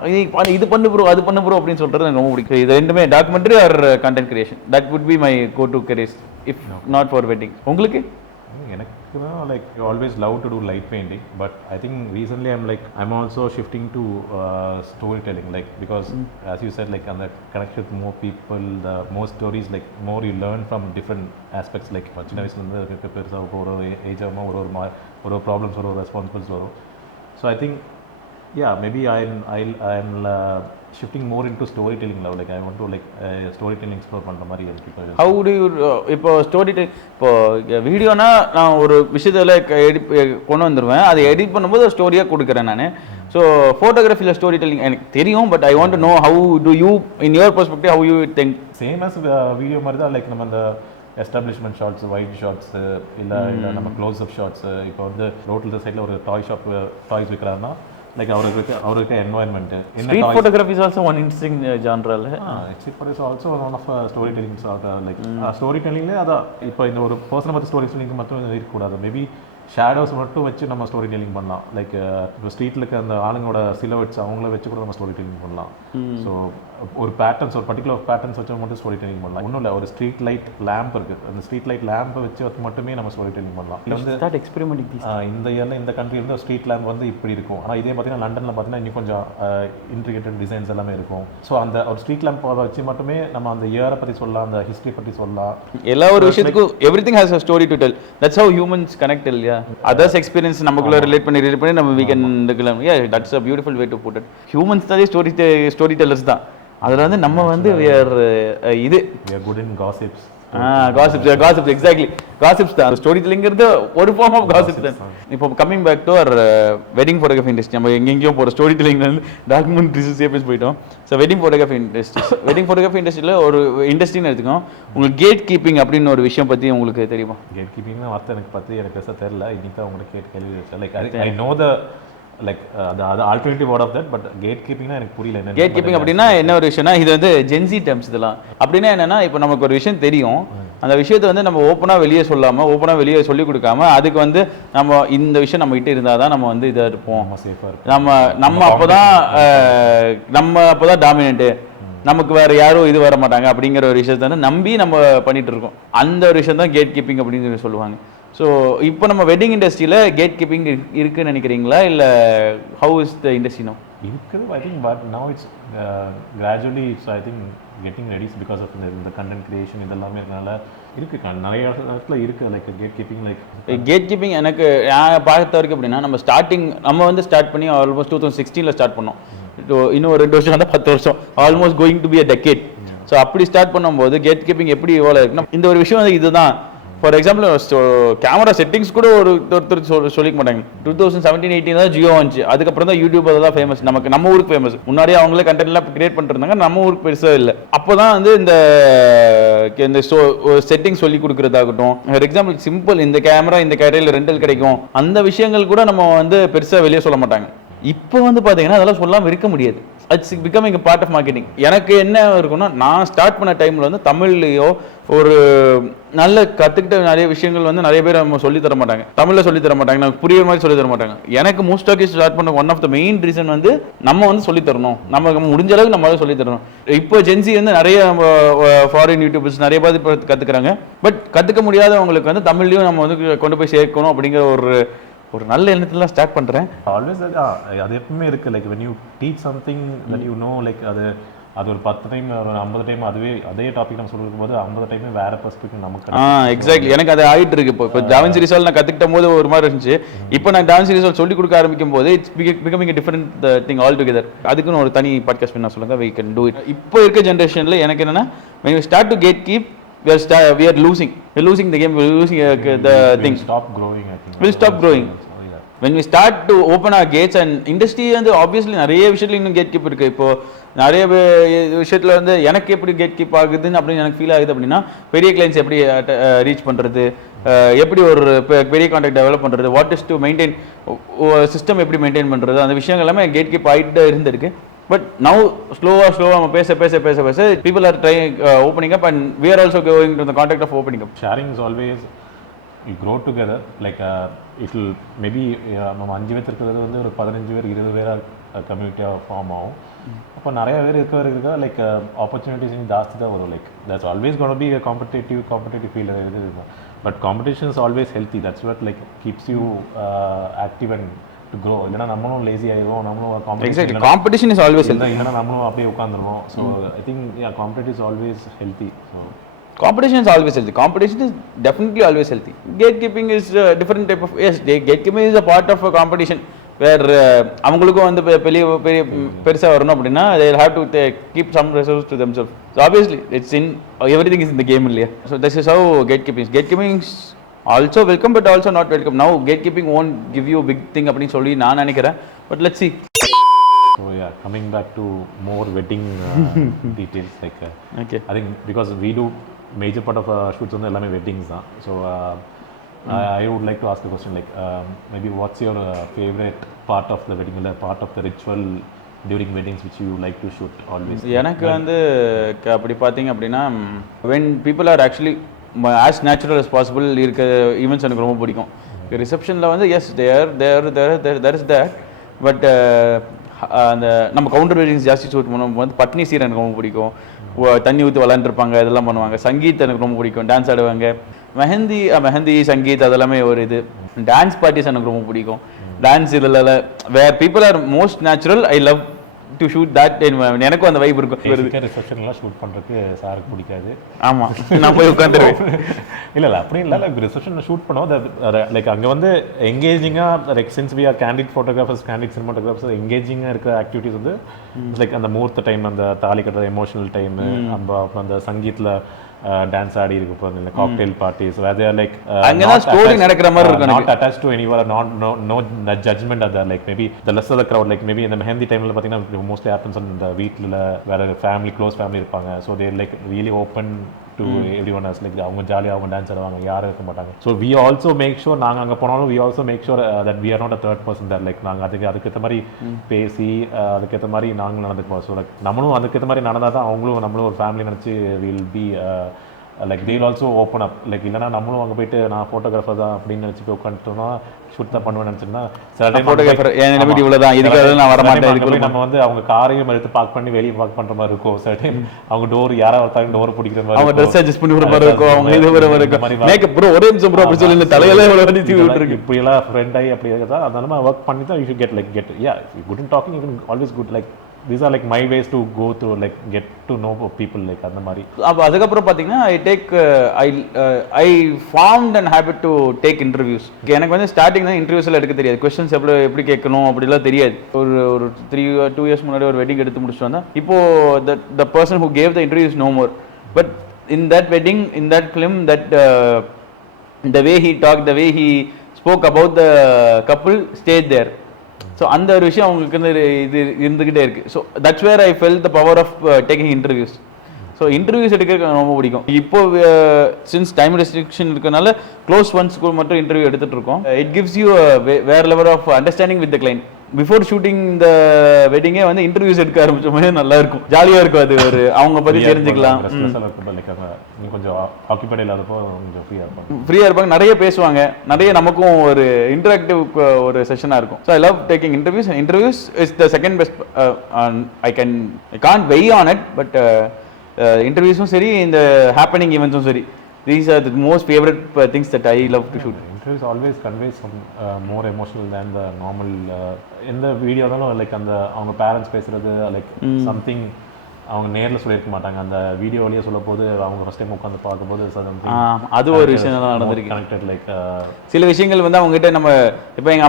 இது பண்ணு ப்ரோ அது பண்ணு ப்ரோ அப்படின்னு சொல்கிறது எனக்கு ரொம்ப பிடிக்கும். இது ரெண்டுமே documentary or content creation, that would be my go to careers if not for wedding. உங்களுக்கு? எனக்கு தான் like always love to do light painting. But I think recently I'm also shifting to story telling. Like because as you said, like அந்த connect with more people, the more stories, like more you learn from different aspects. Like சின்ன வயசுலேருந்து பெருசாக ஒரு age ஆகும்போது ஒரு problems ஒரு responsibilities வரும். So I think maybe I'm shifting more into storytelling now. Like I want to storytelling explore பண்ற மாதிரி இருக்கு இப்போ. How do you இப்போ இப்போ வீடியோனா நான் ஒரு விஷயத்தில் கொண்டு வந்துடுவேன், அதை எடிட் பண்ணும்போது ஒரு ஸ்டோரியாக கொடுக்குறேன் நான். ஸோ ஃபோட்டோகிராஃபியில் ஸ்டோரி டெல்லிங் எனக்கு தெரியும், but I want to know how to you in your perspective how you think. Same as video மாதிரி தான். லைக் நம்ம அந்த எஸ்டாப்ளிஷ்மெண்ட் ஷார்ட்ஸ், வைட் ஷார்ட்ஸு, இல்லை நம்ம க்ளோஸ் அப் ஷார்ட்ஸு. இப்போ வந்து ரோட்டில் சைடில் ஒரு டாய்ஸ் விற்கிறாருன்னா, லைக் அவருக்கு environment. Street photography is also one interesting genre. Street photo is also one of story telling. Like story டெல்லிங்லேயே அதான் இப்போ இந்த ஒரு பர்சனை பற்றி ஸ்டோரி டெல்லிங் மட்டும் இருக்கக்கூடாது. மேபி ஷேடோஸ் மட்டும் வச்சு நம்ம ஸ்டோரி டெல்லிங் பண்ணலாம். லைக் இப்போ ஸ்ட்ரீட்டில் இருக்க அந்த ஆளுங்களோட சிலவெட்ஸ் அவங்கள வச்சு கூட நம்ம ஸ்டோரி டெல்லிங் பண்ணலாம். ஸோ ஒரு பேட்டர்ன்ஸ் ஒரு பர்டிகுலர் பேட்டர்ன்ஸ் வச்சு மட்டும் ஸ்டோரி டெல்லிங் பண்ணலாம். ஒன்றும் இல்லை, ஒரு ஸ்ட்ரீட் லைட் லேம்ப் இருக்குது, அந்த ஸ்ட்ரீட் லைட் லேம்பை வச்சு மட்டுமே நம்ம ஸ்டோரி டெல்லிங் பண்ணலாம். இது வந்து இந்த இயரில் இந்த கண்ட்ரி வந்து ஸ்ட்ரீட் லேம்ப் வந்து இப்படி இருக்கும். ஆனால் இதே பார்த்தீங்கன்னா லண்டனில் பார்த்தீங்கன்னா இன்னும் கொஞ்சம் இன்ட்ரிகேட்டட் டிசைன்ஸ் எல்லாமே இருக்கும். ஸோ அந்த ஒரு ஸ்ட்ரீட் லேம்ப் வச்சு மட்டுமே நம்ம அந்த இயரை பற்றி சொல்லலாம், அந்த ஹிஸ்ட்ரி பற்றி சொல்லலாம். எல்லா ஒரு விஷயத்துக்கும் everything has a story to tell. That's how humans connect, இல்லையா? Others experience நமக்குள்ள ரிலேட் பண்ணி நம்ம we can இருக்கலாம். Yeah, that's a beautiful way to put it. Humans தான் ஸ்டோரி டெல்லர்ஸ் தான். அதில் வந்து நம்ம வந்து we are good in gossips. gossips exactly. gossips தான் ஸ்டோரி டெல்லிங்கிறது ஒரு ஃபார்ம் ஆஃப் gossip தான். இப்போ coming back to our wedding photography industry, நம்ம எங்கெங்கேயும் போகிற ஸ்டோரி டெல்லிங்லேருந்து டாக்குமெண்ட்ரி சேஃபேஸ் போயிட்டோம். ஸோ வெட்டிங் ஃபோட்டோகிராஃபி இண்டஸ்ட்ரியில் ஒரு இண்டஸ்ட்ரின்னு எடுத்துக்கோம். உங்களுக்கு கேட் கீப்பிங் அப்படின்னு ஒரு விஷயம் பற்றி உங்களுக்கு தெரியுமா? கேட் கீப்பிங்னா வார்த்தை எனக்கு பற்றி எனக்கு பெருசாக தெரியல. இன்னைக்கு தான் உங்களுக்கு கேள்வி வச்சேன். Like I know the like அது alternative word of that, but gate கீப்பிங்னா எனக்கு புரியல. என்ன கேட் கீப்பிங் அப்படின்னா என்ன ஒரு விஷயம்னா, இது வந்து ஜென்சி டேர்ம்ஸ். இதெல்லாம் அப்படின்னா என்னன்னா, இப்போ நமக்கு ஒரு விஷயம் தெரியும், அந்த விஷயத்தை வந்து நம்ம ஓப்பனாக வெளியே சொல்லாமல், ஓப்பனாக வெளியே சொல்லிக் கொடுக்காம, அதுக்கு வந்து நம்ம இந்த விஷயம் நம்ம கிட்ட இருந்தால் தான் நம்ம வந்து இதாக இருப்போம், நம்ம சேஃபாக இருப்போம், நம்ம அப்போ தான் டாமினேட்டு, நமக்கு வேற யாரும் இது வர மாட்டாங்க அப்படிங்கிற ஒரு விஷயத்தை வந்து நம்பி நம்ம பண்ணிட்டு இருக்கோம். அந்த ஒரு விஷயம் தான் கேட் கீப்பிங் அப்படின்னு சொல்லி சொல்லுவாங்க. ஸோ இப்போ நம்ம வெட்டிங் இண்டஸ்ட்ரியில் கேட் கீப்பிங் இருக்குன்னு நினைக்கிறீங்களா, இல்லை how is the industry no? இருக்குது. I think but now it's gradually it's I think getting reduced because of இந்த கண்டென்ட் கிரியேஷன் இதெல்லாமே இருக்கனால இருக்குது. நிறைய இடத்துல இருக்குது like gate keeping. Gate keeping எனக்கு பார்த்த வரைக்கும் அப்படின்னா, நம்ம வந்து ஸ்டார்ட் பண்ணி ஆல்மோஸ்ட் 2016 ஸ்டார்ட் பண்ணோம். இன்னும் 2 வருஷம் தான் 10 வருஷம், almost going to be a decade. So அப்படி ஸ்டார்ட் பண்ணும்போது கேட் கீப்பிங் எப்படி எவ்வளோ இருக்குன்னா, இந்த ஒரு விஷயம் வந்து இதுதான். ஃபார் எக்ஸாம்பிள் கேமரா செட்டிங்ஸ் கூட ஒருத்தர் சொல்லிக்க மாட்டாங்க. 2017-18 தான் ஜியோ வந்துச்சு. அதுக்கப்புறம் தான் யூடியூப் அதெல்லாம் ஃபேமஸ், நம்ம ஊருக்கு ஃபேமஸ். முன்னாடியே அவங்களே கண்டென்ட்லாம் கிரியேட் பண்ணிருந்தாங்க, நம்ம ஊருக்கு பெருசாக இல்லை. அப்போ தான் வந்து இந்த செட்டிங் சொல்லி கொடுக்குறதாகட்டும், ஃபார் எக்ஸாம்பிள் சிம்பிள் இந்த கேமரையில் ரெண்டல் கிடைக்கும், அந்த விஷயங்கள் கூட நம்ம வந்து பெருசாக வெளியே சொல்ல மாட்டாங்க. இப்போ வந்து பார்த்தீங்கன்னா அதெல்லாம் சொல்லாமல் இருக்க முடியாது. It's becoming part of marketing. எனக்கு என்ன இருக்குன்னா, நான் ஸ்டார்ட் பண்ண டைமில் வந்து தமிழ்லையோ ஒரு நல்ல கற்றுக்கிட்ட நிறைய விஷயங்கள் வந்து நிறைய பேர் நம்ம சொல்லி தர மாட்டாங்க, தமிழில் சொல்லி தர மாட்டாங்க, நமக்கு புரியுற மாதிரி சொல்லி தர மாட்டாங்க. எனக்கு மோஸ்ட் ஆஃப் ஸ்டார்ட் பண்ண one of the main reason வந்து நம்ம வந்து சொல்லி தரணும், நமக்கு முடிஞ்ச அளவுக்கு நம்ம சொல்லி தரணும். இப்போ ஜென்சி வந்து நிறைய ஃபாரின் யூடியூபர்ஸ் நிறைய பேர் இப்போ கற்றுக்குறாங்க. பட் கற்றுக்க முடியாதவங்களுக்கு வந்து தமிழ்லையும் நம்ம வந்து கொண்டு போய் சேர்க்கணும் அப்படிங்கிற ஒரு நல்ல எண்ணத்துல ஸ்டார்ட் பண்றேன். ஆல்வேஸ் அது எப்பவுமே இருக்கு. Like when you teach something that you know, like அது ஒரு 10 டைம் ஒரு 50 டைம் அதே டாபிக் நம்ம சொல்லிருக்கும் போது 50 டைமே வேற பெர்ஸ்பெக்டிவ் நமக்கு. எக்ஸாக்ட்லி, எனக்கு அது ஆயிட்டு இருக்கு. இப்போ டாவின்சி ரிசால்வ் நான் கத்துக்கிட்ட போது ஒரு மாதிரி இருந்துச்சு. இப்போ நான் டாவின்சி ரிசால்வ் சொல்லி கொடுக்க ஆரம்பிக்கும் போது it's becoming a different thing altogether. அதுக்குன்னு ஒரு தனி பாட்காஸ்ட் பண்ண சொல்லுங்க, we can do it. இப்போ இருக்க ஜெனரேஷன்ல எனக்கு என்னன்னா, when we start to gatekeep, we are losing the game, we are losing the thing. We'll stop growing. When we start to open our gates, and industry வந்து obviously நிறைய விஷயத்துல இன்னும் gate keep இருக்கு. இப்போ நிறைய விஷயத்துல வந்து எனக்கு எப்படி கேட் கீப் ஆகுதுன்னு அப்படின்னு எனக்கு ஃபீல் ஆகுது அப்படின்னா, பெரிய கிளைண்ட்ஸ் எப்படி ரீச் பண்றது, எப்படி ஒரு பெரிய கான்டாக்ட் டெவலப் பண்றது, what is to maintain system எப்படி மெயின்டைன் பண்றது, அந்த விஷயங்கள் எல்லாமே கேட் கீப் ஆகிட்டு இருந்திருக்கு. But now slowly நம்ம பேச people are trying opening up, and we are also going to the contact of opening up. Sharing is always you grow together, like it will maybe நம்ம 5 பேர் இருக்கிறது வந்து ஒரு 15 பேர் 20 பேரா கம்யூனிட்டியாக ஃபார்ம் ஆகும். அப்போ நிறைய பேர் இருக்க லைக் ஆப்பர்ச்சுனிட்டிஸ் ஜாஸ்தி தான் வரும். Like that's always gonna be competitive feel இருக்கும். But competition is always healthy. That's what like keeps you active and to grow. இல்லைனா நம்மளும் லேசி ஆகிடுவோம், நம்மளும் காம்படிஷன் இஸ் ஆல்வேஸ் ஹெல்த்தி. இல்லைனா நம்மளும் அப்படியே உட்காந்துருவோம். So I think competitive is always healthy. So competition is always healthy. Competition is definitely always healthy. Gatekeeping is a different type of, yes, gatekeeping is a part of a competition where அவங்களுக்கும் வந்து பெருசாக வரணும் அப்படின்னா they will have to keep some resources to themselves. So obviously it's in everything is in the game இல்லையா. So this is how gatekeeping is also welcome but also not welcome. Now gatekeeping won't give you a big thing அப்படின்னு சொல்லி நான் நினைக்கிறேன். But let's see. So yeah, coming back to more wedding details, like okay, I think because we do major part of shoots on the weddings, so I would like to ask a question, like maybe what's your favorite part of the wedding, or part of the ritual during weddings which you like to shoot always? எனக்கு வந்து அப்படி பார்த்தீங்க அப்படின்னா, when people are actually as natural as possible இருக்க events எனக்கு ரொம்ப பிடிக்கும். ரிசப்ஷனில் வந்து yes there is that, but அந்த நம்ம கவுண்டர் வெட்டிங்ஸ் ஜாஸ்தி ஷூட் பண்ணும்போது பட்னி சீர் எனக்கு ரொம்ப பிடிக்கும். தண்ணி ஊற்றி விளாண்டுருப்பாங்க, இதெல்லாம் பண்ணுவாங்க. சங்கீத் எனக்கு ரொம்ப பிடிக்கும், டான்ஸ் ஆடுவாங்க. மெஹந்தி சங்கீத் அதெல்லாமே ஒரு இது. டான்ஸ் பார்ட்டிஸ் எனக்கு ரொம்ப பிடிக்கும். டான்ஸ் இதில் where people are most natural, I love to shoot that environment. எனக்கும் அந்த வைப் இருக்கும். ரிசப்ஷன்லாம் ஷூட் பண்ணுறதுக்கு சாருக்கு பிடிக்காது. ஆமாம், நான் போய் உட்காந்துருவேன். இல்லை அப்படி இல்லை, லைக் ரிசப்ஷனில் ஷூட் பண்ணோம். லைக் அங்கே வந்து எங்கேஜிங்காக like since we are candid photographers, candid cinematographers, எங்கேஜிங்காக இருக்கிற ஆக்டிவிட்டிஸ் வந்து லைக் அந்த முகூர்த்த டைம், அந்த தாலி கட்டுற எமோஷனல் டைமு, அப்புறம் அந்த சங்கீத்தில் டான்ஸ் ஆடி இருக்கு போது, இந்த காக்டெயில் பார்ட்டிஸ், வேர் லைக் அங்கதான் ஸ்டோரி நடக்கிற மாதிரி இருக்கும். Not attached to anywhere, no judgement other, like maybe the less of the crowd. Like maybe இந்த மெஹந்தி டைமில் பார்த்தீங்கன்னா மோஸ்ட்லி ஹேப்பன்ஸ் இந்த வீட்டில் வேற ஃபேமிலி, க்ளோஸ் ஃபேமிலி இருப்பாங்க. So there like really open to everyone us. Like அவங்க ஜாலியாக அவங்க டான்ஸ் ஆடுவாங்க, யாரும் இருக்க மாட்டாங்க. So we also make sure, நாங்கள் அங்கே போனாலும் we also make sure that we are not a third person that. Like நாங்கள் அதுக்கேற்ற மாதிரி பேசி அதுக்கேற்ற மாதிரி நாங்களும் நடந்துக்குவோம். ஸோ லைக் நம்மளும் அதுக்கேற்ற மாதிரி நடந்தால் தான் அவங்களும் நம்மளும் ஒரு ஃபேமிலி நினச்சி will be like they will also open up. Like இல்லைனா நம்மளும் அங்கே போயிட்டு நான் ஃபோட்டோகிராஃபர் தான் அப்படின்னு நினச்சி போய் உட்காந்துட்டோம்னா ஷூட் தான் பண்ணுவேன்னு நினச்சிருந்தா சில டைம் ஃபோட்டோகிராஃபர் இவ்வளோதான், இதுக்காக நான் வர மாட்டேன். நம்ம வந்து அவங்க காரையும் எடுத்து பார்க் பண்ணி வெளியே பார்க் பண்ணுற மாதிரி இருக்கும். சில டைம் அவங்க டோர் யாராவது ஒருத்தாங்க டோர் பிடிக்கிற மாதிரி, அவங்க ட்ரெஸ் அட்ஜஸ்ட் பண்ணி விடுற மாதிரி இருக்கும், அவங்க இது வர மாதிரி மேக்கப் ப்ரோ ஒரே நிமிஷம் ப்ரோ அப்படி சொல்லி தலையெல்லாம் இவ்வளோ வண்டி தூக்கி விட்டுருக்கு. இப்படியெல்லாம் ஃப்ரெண்ட் ஆகி அப்படி இருக்கா, அதனால ஒர்க் பண்ணி தான் you should get yeah good in docking, you can always good. Like these are like my ways to go through, like get to know people, like அந்த மாதிரி. அப்ப அதுக்கப்புறம் பாத்தீங்கன்னா I formed an habit to take interviews. எனக்கு வந்து starting தான் இன்டர்வியூஸ்ல எடுக்க தெரியாது, கொஸ்டின்ஸ் எப்படி கேட்கணும் அப்படிலாம் தெரியாது. ஒரு 2 years முன்னாடி ஒரு வெட்டிங் எடுத்து முடிச்சுட்டு வந்தேன். இப்போ the person who gave the interview is no more, but in that wedding, in that film, that the way he talked, the way he spoke about the couple stayed there. So அந்த ஒரு விஷயம் அவங்களுக்கு வந்து இது இருந்துக்கிட்டே இருக்குது. So that's where I fell the power of taking interviews. So interviews எடுக்க ரொம்ப பிடிக்கும். இப்போ சின்ஸ் டைம் ரெஸ்ட்ரிக்ஷன் இருக்கனால க்ளோஸ் ஒன்ஸ்க்கு மட்டும் இன்டர்வியூ எடுத்துகிட்டு இருக்கோம். It gives you where level of understanding with the client. Before shooting இந்த வெட்டிங்கே வந்து இன்டர்வியூஸ் எடுக்க ஆரம்பிச்சோமே நல்லா இருக்கும், ஜாலியாக இருக்கும். அது ஒரு அவங்க பற்றி தெரிஞ்சுக்கலாம். கொஞ்சம் ஆக்கிபைட் இல்லாதப்போ கொஞ்சம் ஃப்ரீயாக இருப்பாங்க, நிறைய பேசுவாங்க, நிறைய நமக்கும் ஒரு இன்டராக்டிவ் ஒரு செஷனாக இருக்கும். So I love taking interviews. Interviews is the second best. I can't weigh on it, but இன்டர்வியூஸும் சரி, இந்த ஹேப்பனிங் ஈவெண்ட்ஸும் சரி, these are the most favorite things that I love to shoot. Interviews always convey some more emotional than the normal. In the video தான் like அந்த அவங்க parents பேசுறது like something அவங்க நேரில் சொல்லியிருக்க மாட்டாங்க. அந்த வீடியோ வழியாக சொல்ல போது அவங்க ஃபர்ஸ்ட் டைம் உட்காந்து பார்க்கும்போது அது ஒரு விஷயம் நடந்திருக்கு. கனெக்டட் லைக் சில விஷயங்கள் வந்து அவங்ககிட்ட நம்ம இப்போ எங்கள்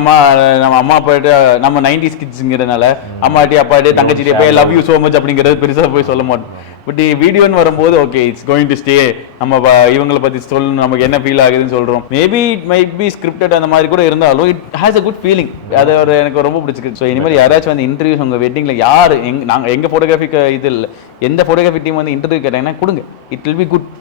நம்ம அம்மா அப்பாட்ட நம்ம 90s கிட்ஸுங்கிறதுனால அம்மாட்டி அப்பாட்டி தங்கச்சிட்டே போய் லவ் யூ ஸோ மச் அப்படிங்கிறது பெருசாக போய் சொல்ல மாட்டோம். பட் வீடியோன்னு வரும்போது okay it's going to stay, நம்ம இவங்களை பற்றி சொல்லணும், நமக்கு என்ன ஃபீல் ஆகுதுன்னு சொல்கிறோம். Maybe it might be scripted அந்த மாதிரி கூட இருந்தாலும் it has a good feeling. அது ஒரு எனக்கு ரொம்ப பிடிச்சிருக்கு. ஸோ இனிமேல் யாராச்சும் வந்து இன்டர்வியூஸ் உங்கள் வெட்டிங்கில் யார் நாங்கள் எங்கள் ஃபோட்டோகிராஃபிக் இது இல்லை, எந்த ஃபோட்டோகிராஃபி டீம் வந்து இன்டர்வியூ கேட்டாங்கன்னா கொடுங்க, இட் வில் பி குட்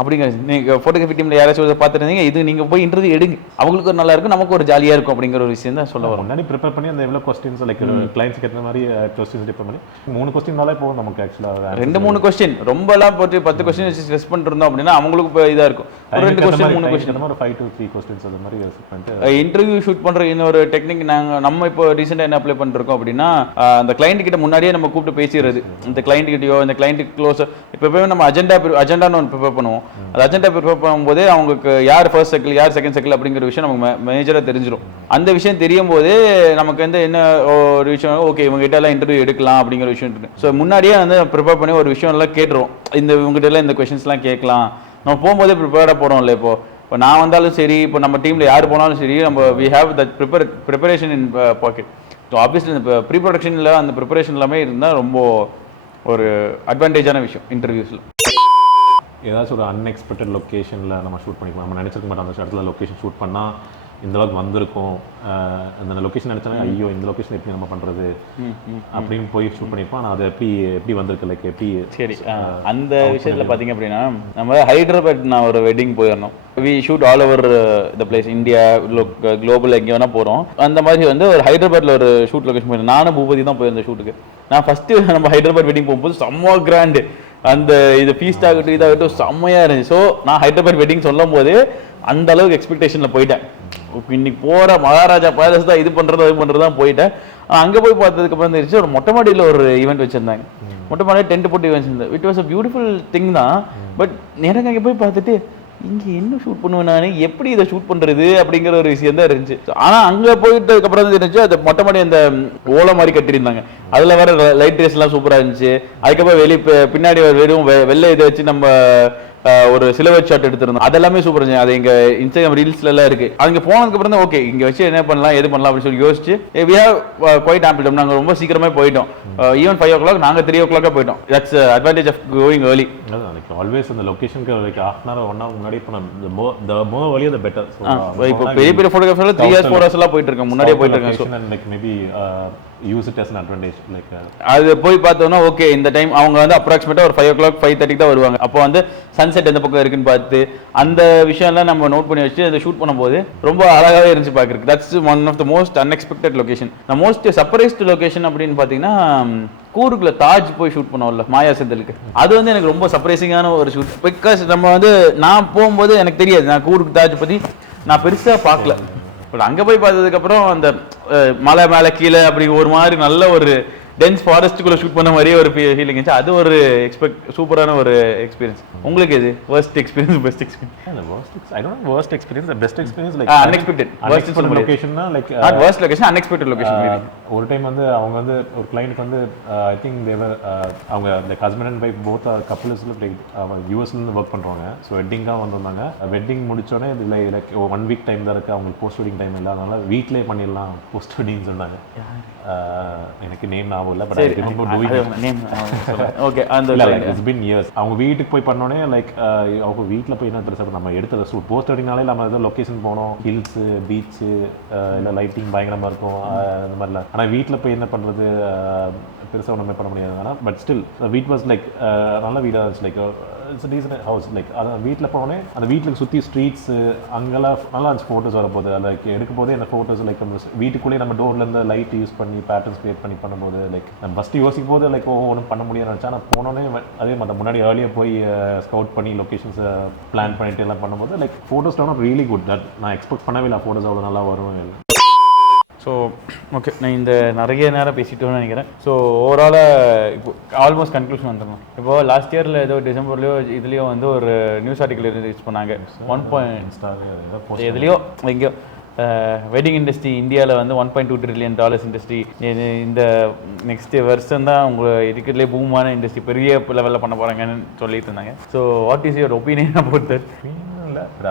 அப்படிங்கிற. நீங்கள் ஃபோட்டோகிராஃபி டீமில் யாராச்சும் பார்த்துருந்தீங்க, இது நீங்கள் போய் இன்டர்வியூ எடுங்க, அவங்களுக்கு ஒரு நல்லா இருக்கும், நமக்கு ஒரு ஜாலியாக இருக்கும் அப்படிங்கிற ஒரு விஷயம் தான் சொல்ல வரும். முன்னாடி ப்ரிப்பேர் பண்ணி அந்த எவ்வளோ கொஸ்டின்ஸ் லைக் கிளைண்ட்ஸ்க்கு ஏற்ற மாதிரி கொஸ்டின்ஸ் ப்ரிப்பேர் பண்ணி 3 கொஸ்டின்னாலே போகும் நமக்கு. ஆக்சுவலாக 2-3 கொஸ்டின் ரொம்பலாம் போட்டு 10 கொஸ்டின் ஸ்ட்ரெஸ் பண்ணிருந்தோம் அப்படின்னா அவங்களுக்கு இப்போ இதாக இருக்கும். 2 கொஸ்டின் 3 கொஸ்டின் 5 to 3 கொஸ்டின்ஸ் அது மாதிரி பண்ணிட்டு இன்டர்வியூ ஷூட் பண்ணுற இன்னொரு டெக்னிக் நம்ம இப்போ ரீசெண்டாக என்ன அப்ளை பண்ணிருக்கோம் அப்படின்னா, அந்த கிளைண்ட் கிட்ட முன்னாடியே நம்ம கூப்பிட்டு பேசிடுறது. இந்த கிளைண்ட் கிட்டயோ இந்த கிளைண்ட்டுக்கு க்ளோஸ் இப்போ நம்ம அஜெண்டான்னு ஒன்று ப்ரிப்பேர் பண்ணுவோம். அந்த அஜெண்டா ப்ரிப்பேர் பண்ணும்போதே அவங்களுக்கு யார் ஃபர்ஸ்ட் சைக்கிள் யார் செகண்ட் சைக்கிள் அப்படிங்கிற விஷயம் நமக்கு மேஜராக தெரிஞ்சிடும். அந்த விஷயம் தெரியும் போதே நமக்கு வந்து என்ன ஒரு விஷயம் ஓகே இவங்ககிட்ட எல்லாம் இன்டர்வியூ எடுக்கலாம் அப்படிங்கிற விஷயம் இருக்கு. ஸோ முன்னாடியே வந்து ப்ரிப்பேர் பண்ணி ஒரு விஷயம் எல்லாம் கேட்டுருவோம். இவங்ககிட்ட எல்லாம் இந்த கொஸ்டின்ஸ்லாம் கேட்கலாம், நம்ம போகும்போதே ப்ரிப்பேர்டாக போகிறோம் இல்லை. இப்போ நான் வந்தாலும் சரி, இப்போ நம்ம டீமில் யார் போனாலும் சரி, நம்ம we have that preparation in pocket. So obviously இந்த ப்ரீ ப்ரொடக்ஷனில் அந்த ப்ரிப்பரேஷன் எல்லாமே இருந்தால் ரொம்ப ஒரு அட்வான்டேஜான விஷயம் இன்டர்வியூஸில். ஏதாச்சும் ஒரு அன்எக்ஸ்பெக்டட் லொக்கேஷனில் நம்ம ஷூட் பண்ணிக்கலாம். நம்ம நினச்சிருக்க மாட்டோம் அந்த இடத்துல லொக்கேஷன் ஷூட் பண்ணால் இந்த அளவுக்கு வந்திருக்கும், அந்த லொக்கேஷன் நினச்சோன்னா ஐயோ இந்த லொக்கேஷன் எப்படி நம்ம பண்ணுறது அப்படின்னு போய் ஷூட் பண்ணியிருப்போம். ஆனால் அது எப்படி வந்திருக்கு லைக் எப்படி. சரி, அந்த விஷயத்தில் பார்த்தீங்க அப்படின்னா நம்ம ஹைதராபாத் நான் ஒரு வெட்டிங் போயிடணும். We shoot all over the place, India global எங்கே வேணால் போகிறோம். அந்த மாதிரி வந்து ஒரு ஹைதராபாத்தில் ஒரு ஷூட் லொக்கேஷன் போயிருந்தேன். நானும் பூபதி தான் போயிருந்தேன் ஷூட்டுக்கு. நான் ஃபஸ்ட்டு நம்ம ஹைதராபாத் வெட்டிங் போகும்போது செம்ம கிராண்டு, அந்த இது ஃபீஸ்ட் ஆகட்டும் இதாகட்டும் செம்மையாக இருந்துச்சு. ஸோ நான் ஹைதராபாத் வெட்டிங் சொல்லும் போது அந்த அளவுக்கு எக்ஸ்பெக்டேஷனில் போயிட்டேன். இன்னைக்கு போகிற மகாராஜா பேலஸ் தான் இது பண்ணுறது அது பண்ணுறது தான் போயிட்டேன். அங்கே போய் பார்த்ததுக்கப்புறம் தெரிஞ்சு ஒரு மொட்டை மாடியில் ஒரு ஈவெண்ட் வச்சுருந்தாங்க. மொட்டை மாடியில் டென்ட் போட்டு ஈவெண்ட்ஸ் இருந்தது. It was a beautiful thing தான். பட் எனக்கு அங்கே போய் பார்த்துட்டு இங்கே என்ன ஷூட் பண்ணுவேன் நான், எப்படி இதை ஷூட் பண்ணுறது அப்படிங்கிற ஒரு விஷயம் தான் இருந்துச்சு. ஆனால் அங்கே போயிட்டதுக்கப்புறம் தான் இருந்துச்சு அது மொட்டை மாடி அந்த ஓலை மாதிரி கட்டியிருந்தாங்க. அதில் வர லைட் ரேஸ்லாம் சூப்பராக இருந்துச்சு. அதுக்கப்புறம் வெளியே பின்னாடி வெறும் வெள்ளை இதை வச்சு நம்ம ஒரு சிலுவர் ஷாட் எடுத்திருந்தோம். அதெல்லாமே சூப்பர் இருந்துச்சு. அது எங்க இன்ஸ்டாகிராம் ரீல்ஸ்ல எல்லாம் இருக்கு. அங்க போனதுக்கு அப்புறம் தான் ஓகே இங்க வச்சு என்ன பண்ணலாம் எது பண்ணலாம் அப்படின்னு சொல்லி யோசிச்சு we have quite ample time. நாங்க ரொம்ப சீக்கிரமே போயிட்டோம். ஈவன் 5 o'clock நாங்க 3 o'clock போயிட்டோம். that's advantage of going early. like always அந்த லொகேஷனுக்கு like half an hour 1 hour முன்னாடி போனா the more earlier the better. இப்போ பெரிய பெரிய போட்டோகிராஃபர்ல 3 hours 4 hours எல்லாம் போயிட்டு இருக்காங்க, முன்னாடியே போயிட்டு இருக்காங்க. and like maybe use it as an advantage. like அது போய் பார்த்தோம்னா ஓகே இந்த டைம் அவங்க வந்து அப்ராக்சிமேட்டா ஒரு 5 o'clock 5:30 தான் வருவாங்க. அப்போ வந்து சன்செட் எந்த பக்கம் இருக்குன்னு பார்த்து அந்த விஷயம்லாம் நம்ம நோட் பண்ணி வச்சு அதை ஷூட் பண்ணும்போது ரொம்ப அழகாவே இருந்துச்சு பார்க்கறதுக்கு. That's one of the most unexpected location. Most surprised location அப்படின்னு பார்த்தீங்கன்னா கூர்க்ல தாஜ் போய் ஷூட் பண்ணுவோம்ல மாயா செந்திலுக்கு, அது வந்து எனக்கு ரொம்ப சர்ப்ரைசிங்கான ஒரு ஷூட். பிகாஸ் நம்ம வந்து நான் போகும்போது எனக்கு தெரியாது, நான் கூர்க் தாஜ் பற்றி நான் பெருசாக பார்க்கல. பட் அங்கே போய் பார்த்ததுக்கப்புறம் அந்த மலை மேலே கீழே அப்படி ஒரு மாதிரி நல்ல ஒரு டென்ஸ் ஃபாரஸ்ட்டுக்குள்ளே ஷூட் பண்ண மாதிரியே ஒரு ஃபீலிங் இருந்துச்சு. அது ஒரு சூப்பரான ஒரு எக்ஸ்பீரியன்ஸ். உங்களுக்கு எது worst experience best experience? I don't know worst experience, the best experience like unexpected location na like not worst location, unexpected location maybe. ஒரு டைம் வந்து அவங்க வந்து ஒரு கிளையன்ட்க்கு வந்து I think they were அவங்க like husband and wife both are couples like US ல இருந்து work பண்றாங்க. ஸோ வெட்டிங்கா வந்திருந்தாங்க. வெட்டிங் முடிச்சோடனே லைக் 1 week டைம் தான் இருக்கு அவங்களுக்கு. போஸ்ட் வெட்டிங் டைம் இல்லை, அதனால வீட்லயே பண்ணிடலாம் போஸ்ட் வெட்டிங் சொன்னாங்க. எனக்கு நேம் ஞாபகம் இல்லை, but I remember doing name. Okay அந்த லைக் இட்ஸ் பீன் இயர்ஸ். அவங்க வீட்டுக்கு போய் பண்ணோடனே லைக் அவங்க வீட்டில் போய் என்ன பெருசாக நம்ம எடுத்த ஷூட் போஸ்ட் வெட்டிங்னாலே நம்ம ஏதோ லொக்கேஷன் போனோம், ஹில்ஸு பீச்சு இல்லை லைட்டிங் பயங்கரமாக இருக்கும் அந்த மாதிரிலாம். ஆனால் வீட்டில் போய் என்ன பண்ணுறது பெருசாக ஒன்றுமே பண்ண முடியாது. ஆனால் பட் ஸ்டில் வீட் வாஸ் லைக் நல்ல வீடாக இருந்துச்சு. Like it's decent house. Like அதான் வீட்டில் போனோடனே அந்த வீட்டுக்கு சுற்றி ஸ்ட்ரீட்ஸு அங்கெல்லாம் நல்லா இருந்துச்சு. ஃபோட்டோஸ் வரப்போகுது லைக் எடுக்கும் போதே அந்த ஃபோட்டோஸ் லைக் நம்ம வீட்டுக்குள்ளேயே நம்ம டோர்லேருந்து லைட் யூஸ் பண்ணி பேட்டர்ன்ஸ் கிரியேட் பண்ணி பண்ணும்போது லைக் நம்ம ஃபஸ்ட்டு யோசிக்கும் போது லைக் ஒன்றும் பண்ண முடியாதுன்னு நினச்சா. ஆனால் போனோடனே அதே மாதிரி முன்னாடி ஏர்லியாக போய் ஸ்கவுட் பண்ணி லொக்கேஷன்ஸை பிளான் பண்ணிட்டு எல்லாம் பண்ணும்போது like photos down really good. That நான் எக்ஸ்பெக்ட் பண்ணவே இல்லை ஃபோட்டோஸ் அவ்வளோ நல்லா வரும். ஸோ ஓகே நான் இந்த நிறைய நேரம் பேசிட்டோன்னு நினைக்கிறேன். ஸோ ஓவராலாக இப்போ ஆல்மோஸ்ட் கன்க்ளூஷன் வந்துடணும். இப்போ லாஸ்ட் இயரில் ஏதோ டிசம்பர்லையோ இதுலேயோ வந்து ஒரு நியூஸ் ஆர்டிக்கல் ரிலீஸ் பண்ணாங்க. 1 எதுலையோ எங்கேயோ வெட்டிங் இண்டஸ்ட்ரி இந்தியாவில் வந்து $1.2 trillion இண்டஸ்ட்ரி இந்த நெக்ஸ்ட் வருஷம் தான் உங்களை இருக்கிறதுலே பூமான இண்டஸ்ட்ரி பெரிய லெவலில் பண்ண போகிறாங்கன்னு சொல்லிட்டு இருந்தாங்க. So what is your opinion about that?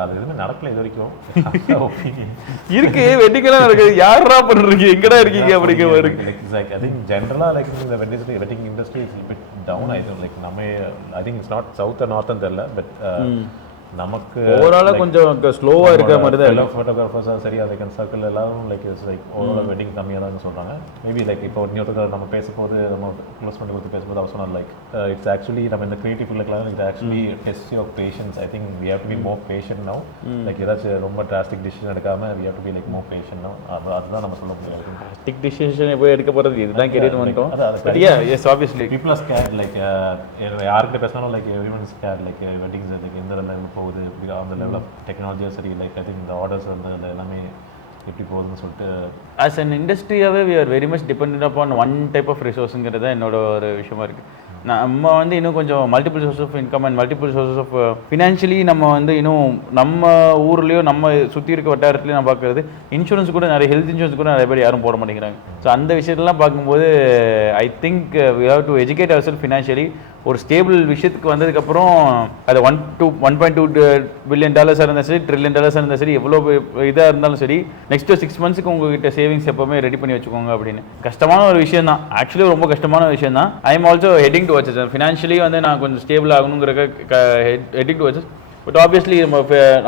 அது எதுவுமே நடக்கல இது வரைக்கும். இருக்கு வெட்டிங்கெல்லாம் இருக்குது, யாரா பண்ணுறீங்க எங்கடா இருக்கீங்க அப்படிங்கிற மாதிரி. I think generally like the wedding industry is a bit down. I think like I think it's not south or north and தெரியல, but நமக்கு ஓவராலாக கொஞ்சம் ஸ்லோவாக இருக்கிற மாதிரி தான் எல்லா ஃபோட்டோகிராஃபர்ஸாக சரி அதை சர்க்கிள் எல்லாரும் like it's like overall wedding கம்மியாக தான் சொல்கிறாங்க. மேபி லைக் இப்போ இன்னொருத்தர் நம்ம பேசும்போது நம்ம க்ளோஸ் பண்ணி கொடுத்து பேசும்போது அவர் சொன்னார் லைக் இட்ஸ் ஆக்சுவலி நம்ம இந்த கிரியேட்டிவ் ஃபீல்டுக்கெல்லாம் it's actually test your patience. I think we have to be more passion now. Like ஏதாச்சும் ரொம்ப டிராஸ்டிக் டிசிஷன் எடுக்காமல் we have to be like more passion now. அதுதான் நம்ம சொல்ல முடியாது. டிராஸ்டிக் டிசிஷன் எப்போ எடுக்க போகிறது இதுதான் கேரியர் பண்ணிட்டோம். Yes obviously people are scared. Like யார்கிட்ட பேசினாலும் like everyone is scared. Like weddings like எந்த லெவலில் போகுது அந்த லெவல் ஆஃப் டெக்னாலஜியும் சரி லைக் ஐ திங்க் இந்த ஆர்டர்ஸ் வந்து அந்த எல்லாமே எப்படி போகுதுன்னு சொல்லிட்டு ஆஸ் அன் இண்டஸ்ட்ரியாகவே we are very much depend upon one type of ரிசோர்ஸுங்கிறது தான் என்னோட ஒரு விஷயமா இருக்குது. நம்ம வந்து இன்னும் கொஞ்சம் multiple source of income and multiple sources of financially நம்ம வந்து இன்னும் நம்ம ஊர்லேயோ நம்ம சுற்றி இருக்க வட்டாரத்துலேயும் நான் பார்க்குறது இன்சூரன்ஸ் கூட நிறைய ஹெல்த் இன்சூரன்ஸ் கூட நிறைய பேர் யாரும் போட மாட்டேங்கிறாங்க. ஸோ அந்த விஷயத்தெல்லாம் பார்க்கும்போது I think we have to educate our self financially. ஒரு ஸ்டேபிள் விஷயத்துக்கு வந்ததுக்கப்புறம் அது $1.2 billion இருந்தாலும் சரி $1 trillion இருந்தாலும் சரி எவ்வளோ இதாக இருந்தாலும் சரி நெக்ஸ்ட் 6 monthsக்கு உங்ககிட்ட சேவிங்ஸ் எப்போவுமே ரெடி பண்ணி வச்சுக்கோங்க அப்படின்னு. கஷ்டமான ஒரு விஷயம் தான், ஆக்சுவலி ரொம்ப கஷ்டமான விஷயம் தான். I am also heading towards financially வந்து நான் கொஞ்சம் ஸ்டேபிள் ஆகணுங்கிற ஹெட்டிங் டுவர்ட்ஸ். பட் ஆப்வியஸ்லி நம்ம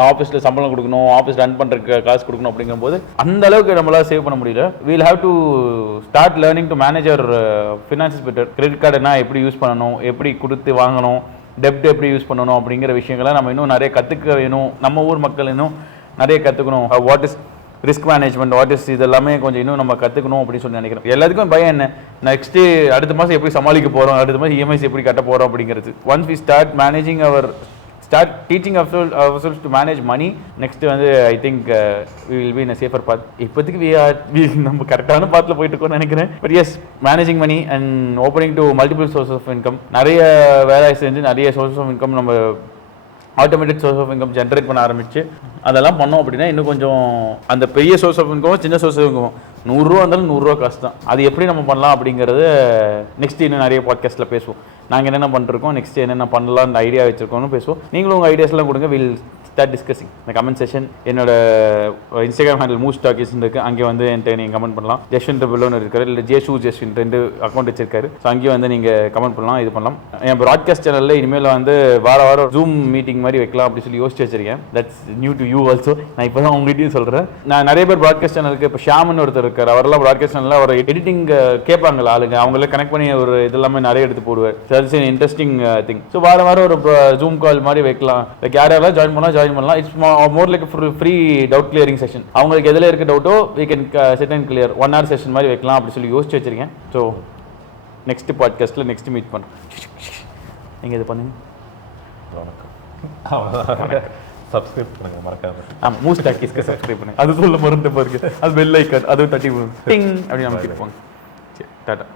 ஆஃபீஸில் சம்பளம் கொடுக்கணும், ஆஃபீஸ் ரன் பண்ணுறதுக்கு காசு கொடுக்கணும் அப்படிங்கும்போது அந்த அளவுக்கு நம்மளால் சேவ் பண்ண முடியல. We'll have to start learning to manage our finances better. Credit கார்டுனா எப்படி யூஸ் பண்ணணும், எப்படி கொடுத்து வாங்கணும், டெப்ட் எப்படி யூஸ் பண்ணணும் அப்படிங்கிற விஷயங்களை நம்ம இன்னும் நிறைய கற்றுக்க வேணும். நம்ம ஊர் மக்கள் இன்னும் நிறைய கற்றுக்கணும். What is risk management, what is இதெல்லாமே கொஞ்சம் இன்னும் நம்ம கற்றுக்கணும் அப்படின்னு சொல்லி நினைக்கிறேன். எல்லாத்துக்கும் பயம் என்ன, நெக்ஸ்ட்டு அடுத்த மாதம் எப்படி சமாளிக்க போகிறோம், அடுத்த மாதம் இஎம்ஐஸ் எப்படி கட்ட போகிறோம் அப்படிங்கிறது. Once we start managing our start teaching ourselves to manage money. Next வந்து I think we will be in a safer path. இப்போதைக்கு நம்ம கரெக்டான பாத்தில் போயிட்டு இருக்கோம்னு நினைக்கிறேன். But yes, managing money and opening to multiple source of income, நிறைய வேலை செஞ்சு நிறைய சோர்ஸ் ஆஃப் இன்கம் நம்ம automatic source of income generate பண்ண ஆரம்பிச்சு அதெல்லாம் பண்ணோம் அப்படின்னா இன்னும் கொஞ்சம் அந்த பெரிய சோர்ஸ் ஆஃப் இன்கம் சின்ன சோர்ஸ் ஆஃப் இன்கம் 100 ரூபா இருந்தாலும் 100 ரூபா காசு தான். அது எப்படி நம்ம பண்ணலாம் அப்படிங்கிறது நெக்ஸ்ட் இன்னும் நிறைய பாட்காஸ்ட்டில் பேசுவோம். நாங்கள் என்னென்ன பண்ணிருக்கோம், நெக்ஸ்ட் என்னென்ன பண்ணலாம், அந்த ஐடியா வச்சிருக்கோம்னு பேசுவோம். நீங்களும் உங்கள் ஐடியாஸ்லாம் கொடுங்க. வில் ஸ்டார்ட் டிஸ்கஸிங் இந்த கமெண்ட் செஷன். என்னோட இன்ஸ்டாகிராம் ஹேண்டில் மூஸ் டாக்கிஸ் இருக்குது, அங்கே வந்து என்கிட்ட நீங்கள் கமெண்ட் பண்ணலாம். ஜெஸ்வின் rebello இருக்காரு, இல்லை ஜெஸ்வின் 2 அக்கௌண்ட் வச்சிருக்காரு. ஸோ அங்கேயும் வந்து நீங்கள் கமெண்ட் பண்ணலாம், இது பண்ணலாம். என் ப்ராட்காஸ்ட் சேனலில் இனிமேல் வந்து வாரம் ஜூம் மீட்டிங் மாதிரி வைக்கலாம் அப்படின்னு சொல்லி யோசிச்சு வச்சிருக்கேன். That's new to you also. நான் இப்போ தான் உங்கள்கிட்டயும் சொல்கிறேன். நான் நிறைய பேர் ப்ராட்காஸ்ட் சேனலுக்கு இப்போ ஷாமன் ஒருத்தர் இருக்கார், அவரெல்லாம் ப்ராட்காஸ்ட் சேனலில் அவர் எடிட்டிங் கேட்பாங்க ஆளுங்க, அவங்கள கனெக்ட் பண்ணி ஒரு இதெல்லாமே நிறைய எடுத்து போடுவார். That's an interesting thing. So வாரம் ஒரு ஜூம் கால் மாதிரி வைக்கலாம். லைக் யாரெல்லாம் ஜாயின் பண்ணலாம். It's more like free doubt clearing session. அவங்களுக்கு எதில் இருக்க டவுட்டோ we can set and clear 1 hour session மாதிரி வைக்கலாம் அப்படி சொல்லி யோசிச்சு வச்சிருக்கேன். ஸோ நெக்ஸ்ட் பாட்காஸ்ட்டில் நெக்ஸ்ட் மீட் பண்ணுறோம். நீங்கள் இது பண்ணுங்க. சப்ஸ்கிரைப் பண்ணுங்க மறக்காம. மூஸ் டாக்கீஸ்க்கு சப்ஸ்கிரைப் பண்ணுங்க. அது சொல்ல மறந்து பாருங்க. அது பெல் ஐக்கான் அதுவும் தட்டி டிங் அப்படி நம்ம கிளிக் பண்ணுங்க. சரி, டாடா.